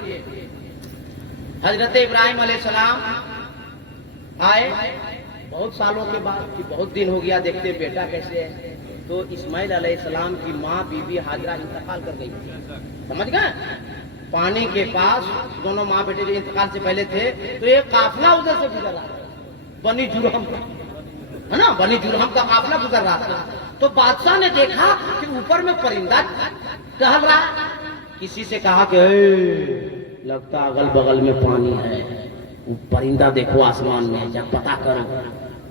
हजरत इब्राहिम अलैहिस्सलाम आए बहुत सालों के बाद, कि बहुत दिन हो गया देखते बेटा कैसे है, तो इस्माइल अलैहिस्सलाम की माँ बीबी हाजरा इंतकाल कर गई, समझ गए। पानी के पास दोनों माँ बेटे जो इंतकाल से पहले थे, तो एक काफिला उधर से गुजर रहा था, बनी जुरहम का, है ना, बनी जुरहम का काफिला गुजर रहा था। तो बादशाह ने देखा कि ऊपर में परिंदा टहल रहा, किसी से कहा कि लगता अगल बगल में पानी है, परिंदा देखो आसमान में, जब पता करो।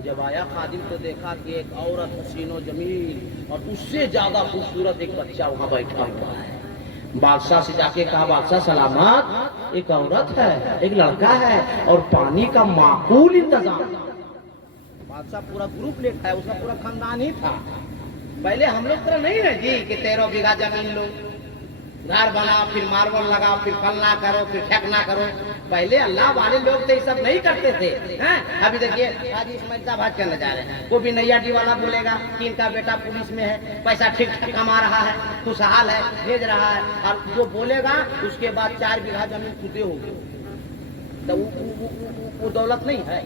जब आया खादिम तो देखा कि एक औरत हसीनो जमील और उससे ज्यादा खूबसूरत एक बच्चा वहां बैठा हुआ है। बादशाह से जाके कहा, बादशाह सलामत, एक औरत है, एक लड़का है और पानी का माकूल इंतजाम। बादशाह पूरा ग्रुप लेकर आया, उसका पूरा खानदान ही था। पहले हम लोग तरह नहीं है जी कि 13 बीघा जमीन लो, घर बनाओ, फिर मार्बल लगाओ, फिर फलना करो, फिर फेंकना करो। पहले अल्लाह वाले लोग तो ये सब नहीं करते थे, हैं? अभी देखिए आज इस्माइल साहब हज करने जा रहे हैं, वो भी नैयाडी वाला बोलेगा कि इनका बेटा पुलिस में है, पैसा ठीक ठाक कमा रहा है, खुशहाल है, भेज रहा है, और जो बोलेगा उसके बाद 4 बीघा जमीन खुदे होगी, तो वो दौलत नहीं है,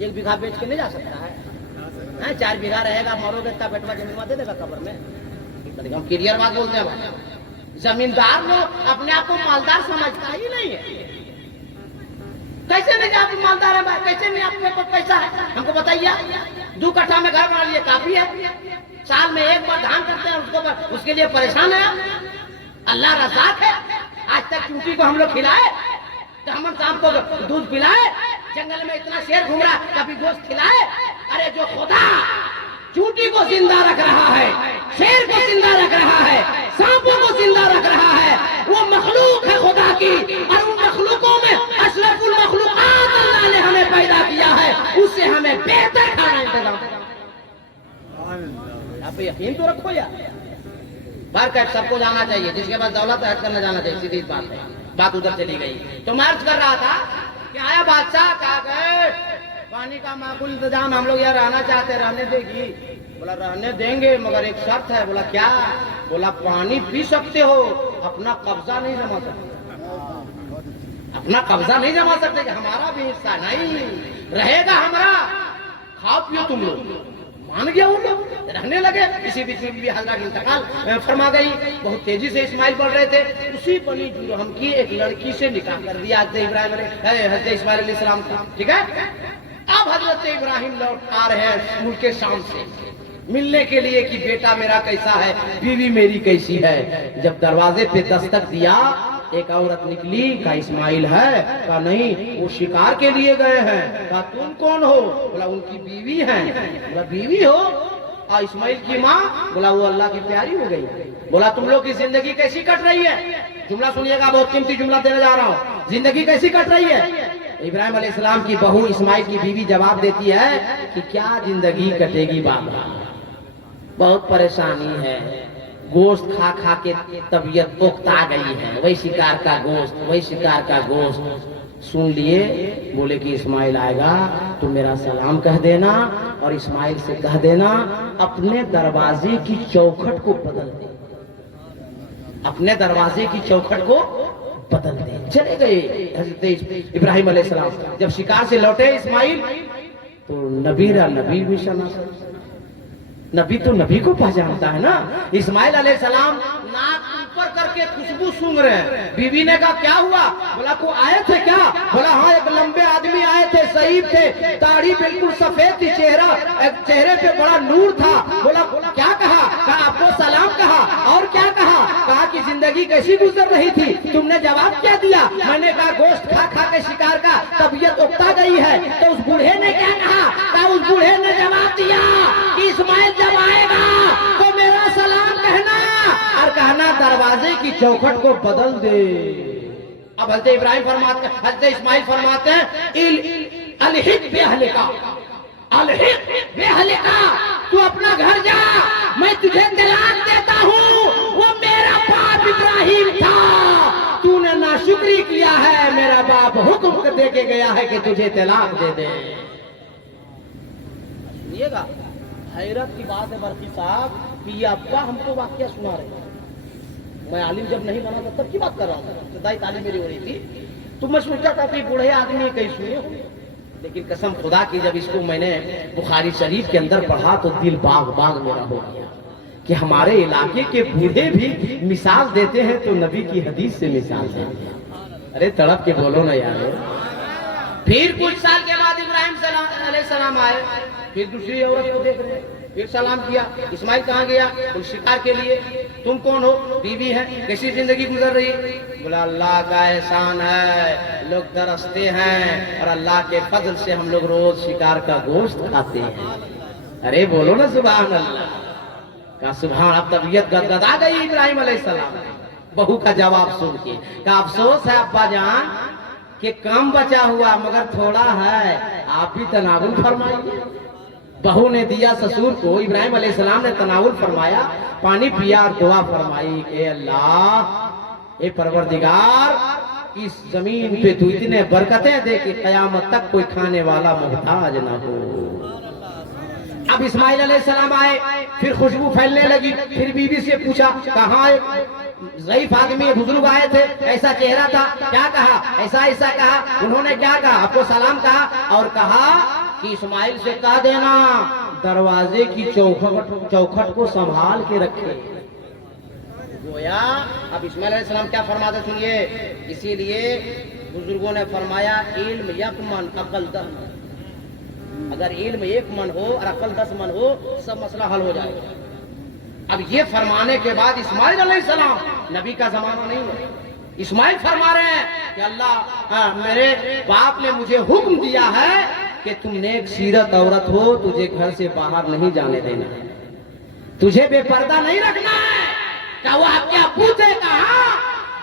1 बीघा बेच के नहीं जा सकता है, 4 बीघा रहेगा, मरोगे तब बेटवा जमीन दे देगा कब्र में। हम क्लियर बात बोलते हैं, जमींदार लोग अपने आप को मालदार समझता ही नहीं है। कैसे नहीं आप मालदार है भाई, कैसे नहीं आपके पास पैसा है, हमको बताइए। 2 कट्ठा में घर बना लिए काफी है, साल में 1 बार धान करते हैं, उसके लिए परेशान है। अल्लाह रज़ाक है, आज तक चूंटी को हम लोग खिलाए, तो हम शाम को दूध पिलाए, जंगल में इतना शेर घूम रहा, कभी गोश्त खिलाए। अरे जो खुदा चूंटी को जिंदा रख रहा है, शेर को जिंदा रख रहा है, सांपों को जिंदा रख रहा है, वो मखलूक है खुदा की, और उन मखलूकों में अशरफुल मखलूकात अल्लाह ने हमें पैदा किया है, उससे हमें बेहतर खाना इंतजाम। आप यकीन तो रखो यार, बार कैट सबको जाना चाहिए, जिसके पास दौलत है हज करने जाना चाहिए, सीधी बात है। बात उधर चली गई, तो मैं अर्ज कर रहा था कि आया बादशाह, कहा गए पानी का माकूल इंतजाम, हम लोग यहाँ रहना चाहते, रहने देगी? बोला रहने देंगे, मगर एक शर्त है। बोला क्या? बोला पानी पी सकते हो, अपना कब्जा नहीं जमा सकते, अपना कब्जा नहीं जमा सकते, कि हमारा भी हिस्सा नहीं रहेगा, हमारा खाओ पियो तुम लोग। मान गया वो लोग, रहने लगे। इसी बीच में भी हजरा की इंतकाल फरमा गई। बहुत तेजी से इस्माइल बढ़ रहे थे, उसी बनी जुरहम की एक लड़की से निकाह कर दिया हजरत इस्माइल अलैहिस्सलाम का, ठीक है। अब हजरत इब्राहिम लौट आ रहे हैं मुल्क शाम से मिलने के लिए कि बेटा मेरा कैसा है, बीवी मेरी कैसी है। जब दरवाजे पे दस्तक दिया, एक औरत निकली, कहा इस्माइल है? कहा नहीं, वो शिकार के लिए गए हैं। कहा तुम कौन हो? बोला उनकी बीवी है। बोला बीवी हो? इस्माइल की माँ? बोला वो अल्लाह की प्यारी हो गई। बोला तुम लोग की जिंदगी कैसी कट रही है? जुमला सुनिएगा, बहुत कीमती जुमला देने जा रहा हूँ। जिंदगी कैसी कट रही है? इब्राहिम अलैहिस्सलाम की बहू इस्माइल की बीवी जवाब देती है कि क्या जिंदगी कटेगी बाबा, बहुत परेशानी है, गोश्त खा खा के तबीयत उकता गई है, वही शिकार का गोश्त, वही शिकार का गोश्त। सुन लिए, बोले कि इस्माइल आएगा तो मेरा सलाम कह देना, और इस्माइल से कह देना अपने दरवाजे की चौखट को बदल दे, अपने दरवाजे की चौखट को बदल दे। चले गए हज़रत इब्राहिम अलैहिस्सलाम। जब शिकार से लौटे इस्माइल, तो नबी भी शना, नबी तो नबी को पहचानता है ना। इस्माइल अलैहिस्सलाम नाक ऊपर करके खुशबू सूंघ रहे हैं। बीवी ने कहा क्या हुआ? बोला को आए थे क्या? बोला हाँ, एक लंबे आदमी आए थे, सहीब थे, दाढ़ी बिल्कुल सफेद थी, चेहरे पे बड़ा नूर था। बोला क्या कहा? कहा आपको सलाम कहा। और क्या कहा? कहा कि जिंदगी कैसी गुजर रही थी? तुमने जवाब क्या दिया? मैंने कहा गोश्त खा खा के शिकार का तबीयत उकता गई है। तो उस बूढ़े ने क्या कहा? कहा उस बूढ़े ने जवाब दिया कि इस्माइल जब आएगा दरवाजे की चौखट को बदल दे। अब हजरत इब्राहिम फरमाते हैं, हजरत इस्माइल फरमाते हैं अलहिक बेअहलिका, अलहिक बेअहलिका, तू अपना घर जा, मैं तुझे तलाक देता हूँ। वो मेरा बाप इब्राहिम था, तूने नाशुक्री किया है, मेरा बाप हुक्म दे के गया है कि तुझे तलाक दे दे। सुनिएगा, हैरत की बात है बरकी साहब कि ये अब्बा हमको वाकया सुना रहे हैं। मैं आलिम जब नहीं बना था तब की बात कर रहा हूँ, इब्तदाई तालीम मेरी हो रही थी, तो मैं सोचा था कि बूढ़े आदमी कहीं सुने हो, लेकिन कसम खुदा की जब इसको मैंने बुखारी शरीफ के अंदर पढ़ा तो दिल बाग बाग मेरा हो गया कि हमारे इलाके के बूढ़े भी मिसाल देते हैं तो नबी की हदीस से मिसाल देते हैं। अरे तड़प के बोलो ना यार। फिर कुछ साल के बाद इब्राहिम अलैहिस्सलाम आए, फिर दूसरी औरत को देख रहे हैं, फिर सलाम किया। इस्माइल कहाँ गया? कुछ शिकार के लिए। तुम कौन हो? बीवी है। कैसी जिंदगी गुजर रही? बोला अल्लाह का एहसान है, लोग तरसते हैं और अल्लाह के फजल से हम लोग रोज शिकार का गोश्त खाते हैं। अरे बोलो ना सुभान अल्लाह का सुभान। अब तबीयत गदगदा गई इब्राहिम अलैहिस्सलाम बहू का जवाब सुन के। का अफसोस है अब्बा जान कि कम बचा हुआ मगर थोड़ा है, आप भी तनावुल फरमाइए। बहू ने दिया ससुर को, इब्राहिम अलैहिस्सलाम ने तनावुल फरमाया, पानी पिया और दुआ फरमाई कि अल्लाह ए परवरदिगार इस जमीन पे तू इतने बरकतें दे कि कयामत तक कोई खाने वाला मुहताज ना हो। अब इस्माइल अलैहिस्सलाम आए, फिर खुशबू फैलने लगी। फिर बीवी से पूछा कहाँ ज़ईफ आदमी बुजुर्ग आए थे, ऐसा चेहरा था, क्या कहा? ऐसा ऐसा कहा। उन्होंने क्या कहा? आपको सलाम कहा और कहा कि इस्माइल से कह देना दरवाजे की चौखट को संभाल के रखे। गोया अब इस्माइल अलैहिस्सलाम क्या फरमाते सुनिए। इसीलिए बुजुर्गों ने फरमाया इल्म यक मन अकल 10 मन। अगर इल्म 1 मन हो और अकल 10 मन हो सब मसला हल हो जाएगा। अब ये फरमाने के बाद इस्माइल अलैहिस्सलाम, नबी का जमाना नहीं है, इस्माइल फरमा रहे हैं कि अल्लाह मेरे बाप ने मुझे हुक्म दिया है कि तुम नेक सीरत औरत हो, तुझे घर से बाहर नहीं जाने देना है, तुझे बेपर्दा नहीं रखना है। क्या वो आपके अब्बू थे? कहा।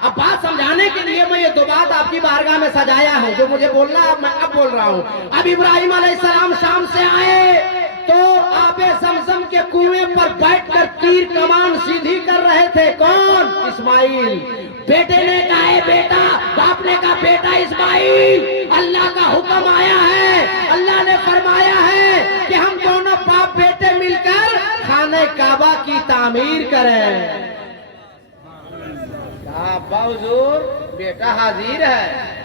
अब बात समझाने के लिए मैं ये 2 बात आपकी बारगाह में सजाया हूँ, जो मुझे बोलना है मैं अब बोल रहा हूँ। अब इब्राहिम अलैहिस्सलाम शाम से आए तो आबे ज़मज़म के कुएं पर बैठकर तीर कमान सीधी कर रहे थे। कौन? इस्माइल। बेटे ने कहा बेटा, बाप ने कहा बेटा इस्माइल, अल्लाह का हुक्म आया है, अल्लाह ने फरमाया है कि हम दोनों बाप बेटे मिलकर खाने काबा की तामीर करें। अब्बा हुजूर बेटा हाजिर है।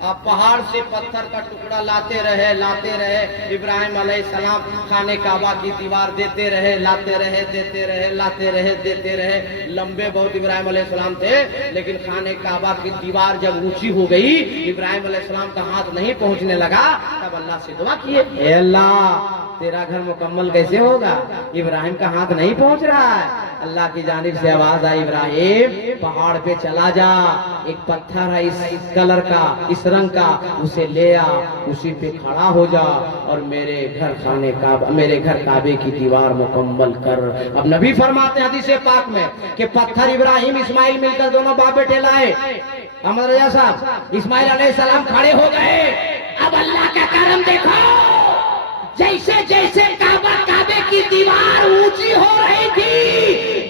अब पहाड़ से पत्थर का टुकड़ा लाते रहे इब्राहिम अलैहिस्सलाम, खाने काबा की दीवार देते रहे, लाते रहे, देते रहे, लाते रहे, देते रहे। लंबे बहुत इब्राहिम अलैहिस्सलाम थे, लेकिन खाने काबा की दीवार जब ऊंची हो गई, इब्राहिम अलैहिस्सलाम का हाथ नहीं पहुंचने लगा, तब अल्लाह से दुआ किए, हे अल्लाह तेरा घर मुकम्मल कैसे होगा? इब्राहिम का हाथ नहीं पहुंच रहा है। अल्लाह की जानिब से आवाज आई, इब्राहिम पहाड़ पे चला जा, एक पत्थर है इस कलर का, इस रंग का, उसे ले आ, उसी पे खड़ा हो जा और मेरे घर काबे की दीवार मुकम्मल कर। अब नबी फरमाते हैं हदीस पाक में कि पत्थर इब्राहिम इस्माइल मिलकर दोनों बाप बेटे लाए। अहमद रजा साहब, इस्माइल अलैहिस्सलाम खड़े हो गए। अब अल्लाह का करम देखो, जैसे जैसे काबे की दीवार ऊंची हो रही थी,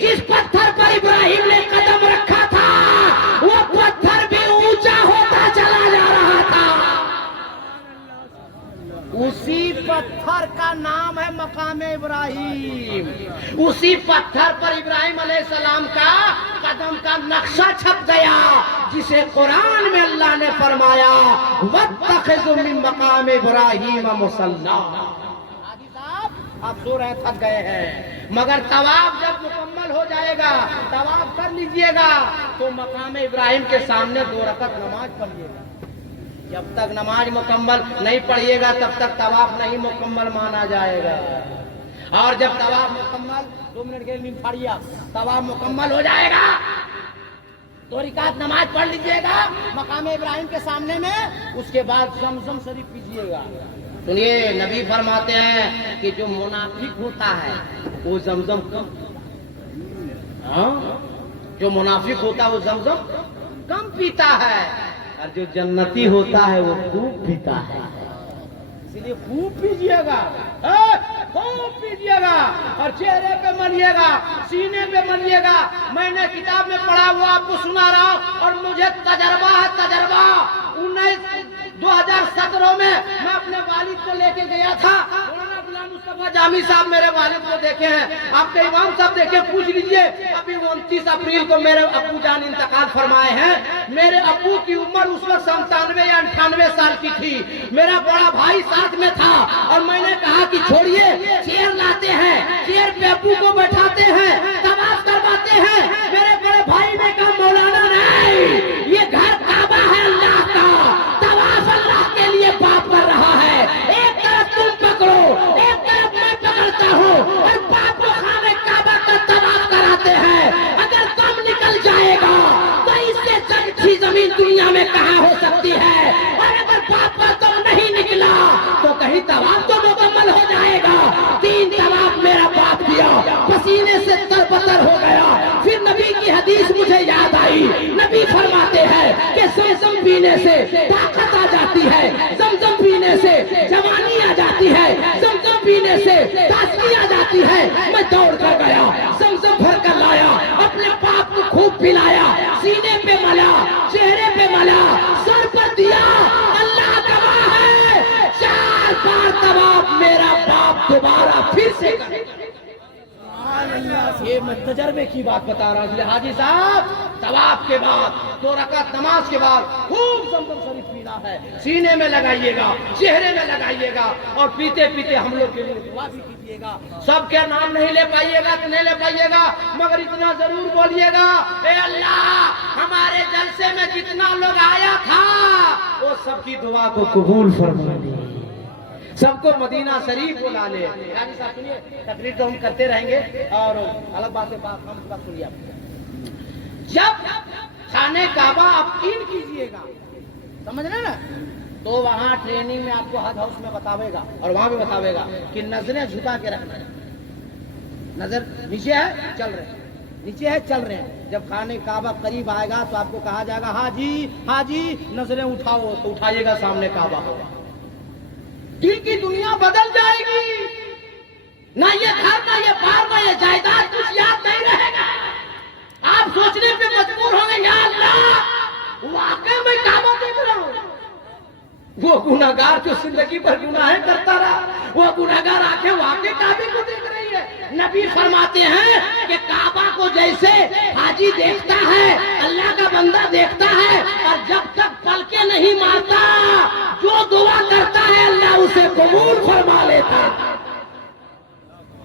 जिस पत्थर पर इब्राहिम ने कदम रखा था वो पत्थर भी ऊंचा होता चला जा रहा था। उसी पत्थर का नाम है मकाम इब्राहिम। उसी पत्थर पर इब्राहिम अलैहिस्सलाम का कदम का नक्शा छप गया, जिसे कुरान में अल्लाह ने फरमाया वत्तखिज़ु मिन मकाम इब्राहिम मुसल्ला। आप सो रहे थक गए हैं, मगर तवाफ जब मुकम्मल हो जाएगा, तवाफ कर लीजिएगा तो मकाम इब्राहिम के सामने 2 रकअत नमाज पढ़िएगा। जब तक नमाज मुकम्मल नहीं पढ़िएगा तब तक तवाफ नहीं मुकम्मल माना जाएगा। और जब तवाफ मुकम्मल 2 मिनट के लिए पढ़िए, तवाफ मुकम्मल हो जाएगा 2 रकात नमाज पढ़ लीजिएगा मकाम इब्राहिम के सामने में। उसके बाद ज़मज़म शरीफ पीजिएगा। सुनिए, नबी फरमाते हैं कि जो मुनाफिक होता है वो ज़मज़म कम, جو منافق ہوتا ہے وہ زمزم کم پیتا ہے اور جو جنتی ہوتا ہے وہ خوب پیتا ہے. اس لیے خوب پیجیے گا, خوب پیجیے گا اور چہرے پہ ملیے گا, سینے پہ ملیے گا. میں نے کتاب میں پڑھا ہوا آپ کو سنا رہا ہوں اور مجھے تجربہ ہے, تجربہ. 2017 میں اپنے والد کو لے کے گیا تھا. مولانا غلام مصطفیٰ جامی صاحب میرے والد کو دیکھے ہیں, آپ کے امام صاحب دیکھے, پوچھ لیجئے. ابھی 29 اپریل کو میرے ابو جان انتقال فرمائے ہیں. میرے ابو کی عمر اس وقت 97 یا 98 سال کی تھی. میرا بڑا بھائی ساتھ میں تھا اور میں نے کہا کہ چھوڑیے, چیئر لاتے ہیں, چیئر پہ ابو کو بیٹھاتے ہیں, طواف کرواتے ہیں. میرے بڑے بھائی نے کہا مولانا نہیں, یہ گھر کعبہ ہے اللہ کا, طواف اللہ کے لیے باپ کر رہا ہے. ایک طرف تم پکڑو, ایک طرف میں پکڑتا ہوں اور باپ کو خانہ کعبہ کا طواف کراتے ہیں. اگر کم نکل جائے گا تو اس سے اچھی زمین دنیا میں کہاں ہو سکتی ہے, اور اگر باپ کا تو نہیں نکلا تو کہیں طواف تو مکمل ہو جائے گا. 3 طواف میرا باپ کیا, پسینے سے تر ہو گیا. پھر نبی کی حدیث مجھے یاد آئی. نبی فرماتے ہیں کہ زمزم پینے سے طاقت آ جاتی ہے, زمزم پینے سے جوانی آ جاتی ہے, زمزم پینے سے تازگی آ جاتی ہے. میں دوڑ کر گیا, زمزم بھر کر لایا, اپنے باپ کو خوب پلایا, سینے پہ ملا, چہرے پہ ملا, سر پر دیا. اللہ گواہ ہے, 4 بار طواف میرا باپ دوبارہ پھر سے کرے. یہ میں تجربے کی بات بتا رہا ہوں. حاجی صاحب طواف کے بعد 2 رکعت نماز کے بعد خوب زمزم شریف پینا ہے. سینے میں لگائیے گا, چہرے میں لگائیے گا اور پیتے پیتے ہم لوگ کے لیے دعا بھی کیجیے گا. سب کے نام نہیں لے پائیے گا تو نہیں لے پائیے گا, مگر اتنا ضرور بولیے گا, اے اللہ ہمارے جلسے میں جتنا لوگ آیا تھا وہ سب کی دعا کو قبول فرما دے, سب کو مدینہ شریف بلا لے. حاجی صاحب سنیے, تقریر تو ہم کرتے رہیں گے اور الگ بات ہے, ہم بات سنیے. جب خانہ کعبہ آپ ان کیجئے گا, سمجھ رہے نا, تو وہاں ٹریننگ میں آپ کو حج ہاؤس میں بتاوے گا اور وہاں بھی بتاوے گا کہ نظریں جھکا کے رکھنا ہے. نظر نیچے ہے چل رہے ہیں, نیچے ہے چل رہے ہیں. جب خانہ کعبہ قریب آئے گا تو آپ کو کہا جائے گا حاجی حاجی نظریں اٹھاؤ, تو اٹھائیے گا, سامنے کعبہ ہوگا. دل کی دنیا بدل جائے گی. نہ یہ گھر, نہ یہ بار, نہ یہ جائیداد کچھ یاد نہیں رہے گا. آپ سوچنے پہ مجبور ہوں گے, یا اللہ واقعی میں کعبہ دیکھ رہا ہوں. وہ گناہگار جو زندگی پر گناہیں کرتا رہا, وہ گناہگار آنکھیں واقعی کعبے کو دیکھ رہی ہے. نبی فرماتے ہیں کہ کعبہ کو جیسے حاجی دیکھتا ہے, اللہ کا بندہ دیکھتا ہے, اور جب تک پلکیں نہیں مارتا جو دعا کرتا ہے اللہ اسے قبول فرما لیتا ہے.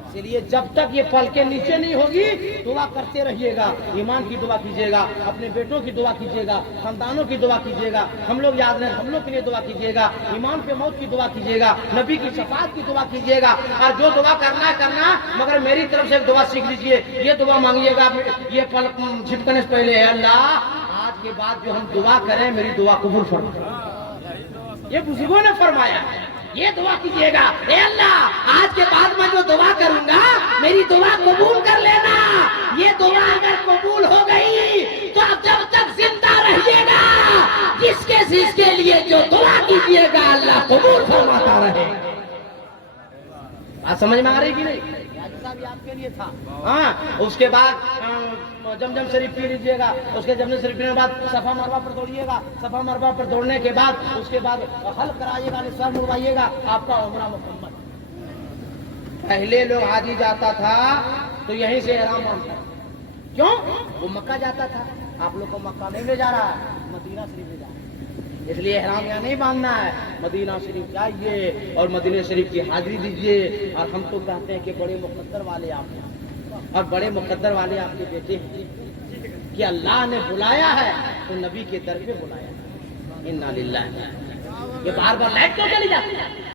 اس لیے جب تک یہ پلکیں نیچے نہیں ہوگی دعا کرتے رہیے گا. ایمان کی دعا کیجیے گا, اپنے بیٹوں کی دعا کیجیے گا, خاندانوں کی دعا کیجیے گا. ہم لوگ یاد رہیں, ہم لوگ کے لیے دعا کیجیے گا. ایمان پہ موت کی دعا کیجیے گا, نبی کی شفاعت کی دعا کیجیے گا. اور جو دعا کرنا ہے کرنا, مگر میری طرف سے ایک دعا سیکھ لیجیے. یہ دعا مانگیے گا, یہ پلک جھپکنے سے پہلے, ہے اللہ آج کے بعد جو ہم دعا کریں میری دعا قبول فرما. یہ بزرگوں نے فرمایا, یہ دعا کیجیے گا, اے اللہ آج کے بعد میں جو دعا کروں گا میری دعا قبول کر لینا. یہ دعا اگر قبول ہو گئی تو آپ جب تک زندہ رہیے گا, جس کے لیے جو دعا کیجیے گا اللہ قبول فرماتا رہے. بات سمجھ میں آ رہی کہ نہیں؟ صاحب یہ آپ کے لیے تھا. ہاں, اس کے بعد زمزم شریف پی لیجیے گا. اس کے زمزم شریف پینے کے بعد صفا مروہ پر دوڑیے گا. صفا مروہ پر دوڑنے کے بعد اس کے بعد حلق کرائیے گا, سر مڑوائیے گا, آپ کا عمرہ مکمل. پہلے لوگ حاجی جاتا تھا تو یہیں سے احرام باندھتا, کیوں؟ وہ مکہ جاتا تھا. آپ لوگ کو مکہ نہیں لے جا رہا ہے, مدینہ شریف لے جا رہا ہے. اس لیے احرام یہاں نہیں باندھنا ہے, مدینہ شریف جائیے اور مدینہ شریف کی حاضری دیجیے. اور ہم تو کہتے ہیں کہ بڑے مقدر والے آپ ہیں, اور بڑے مقدر والے آپ کے بیٹے ہیں کہ اللہ نے بلایا ہے تو نبی کے در پہ بلایا ہے. انا للہ. یہ بار بار لائٹ کیوں چلی جاتی ہے؟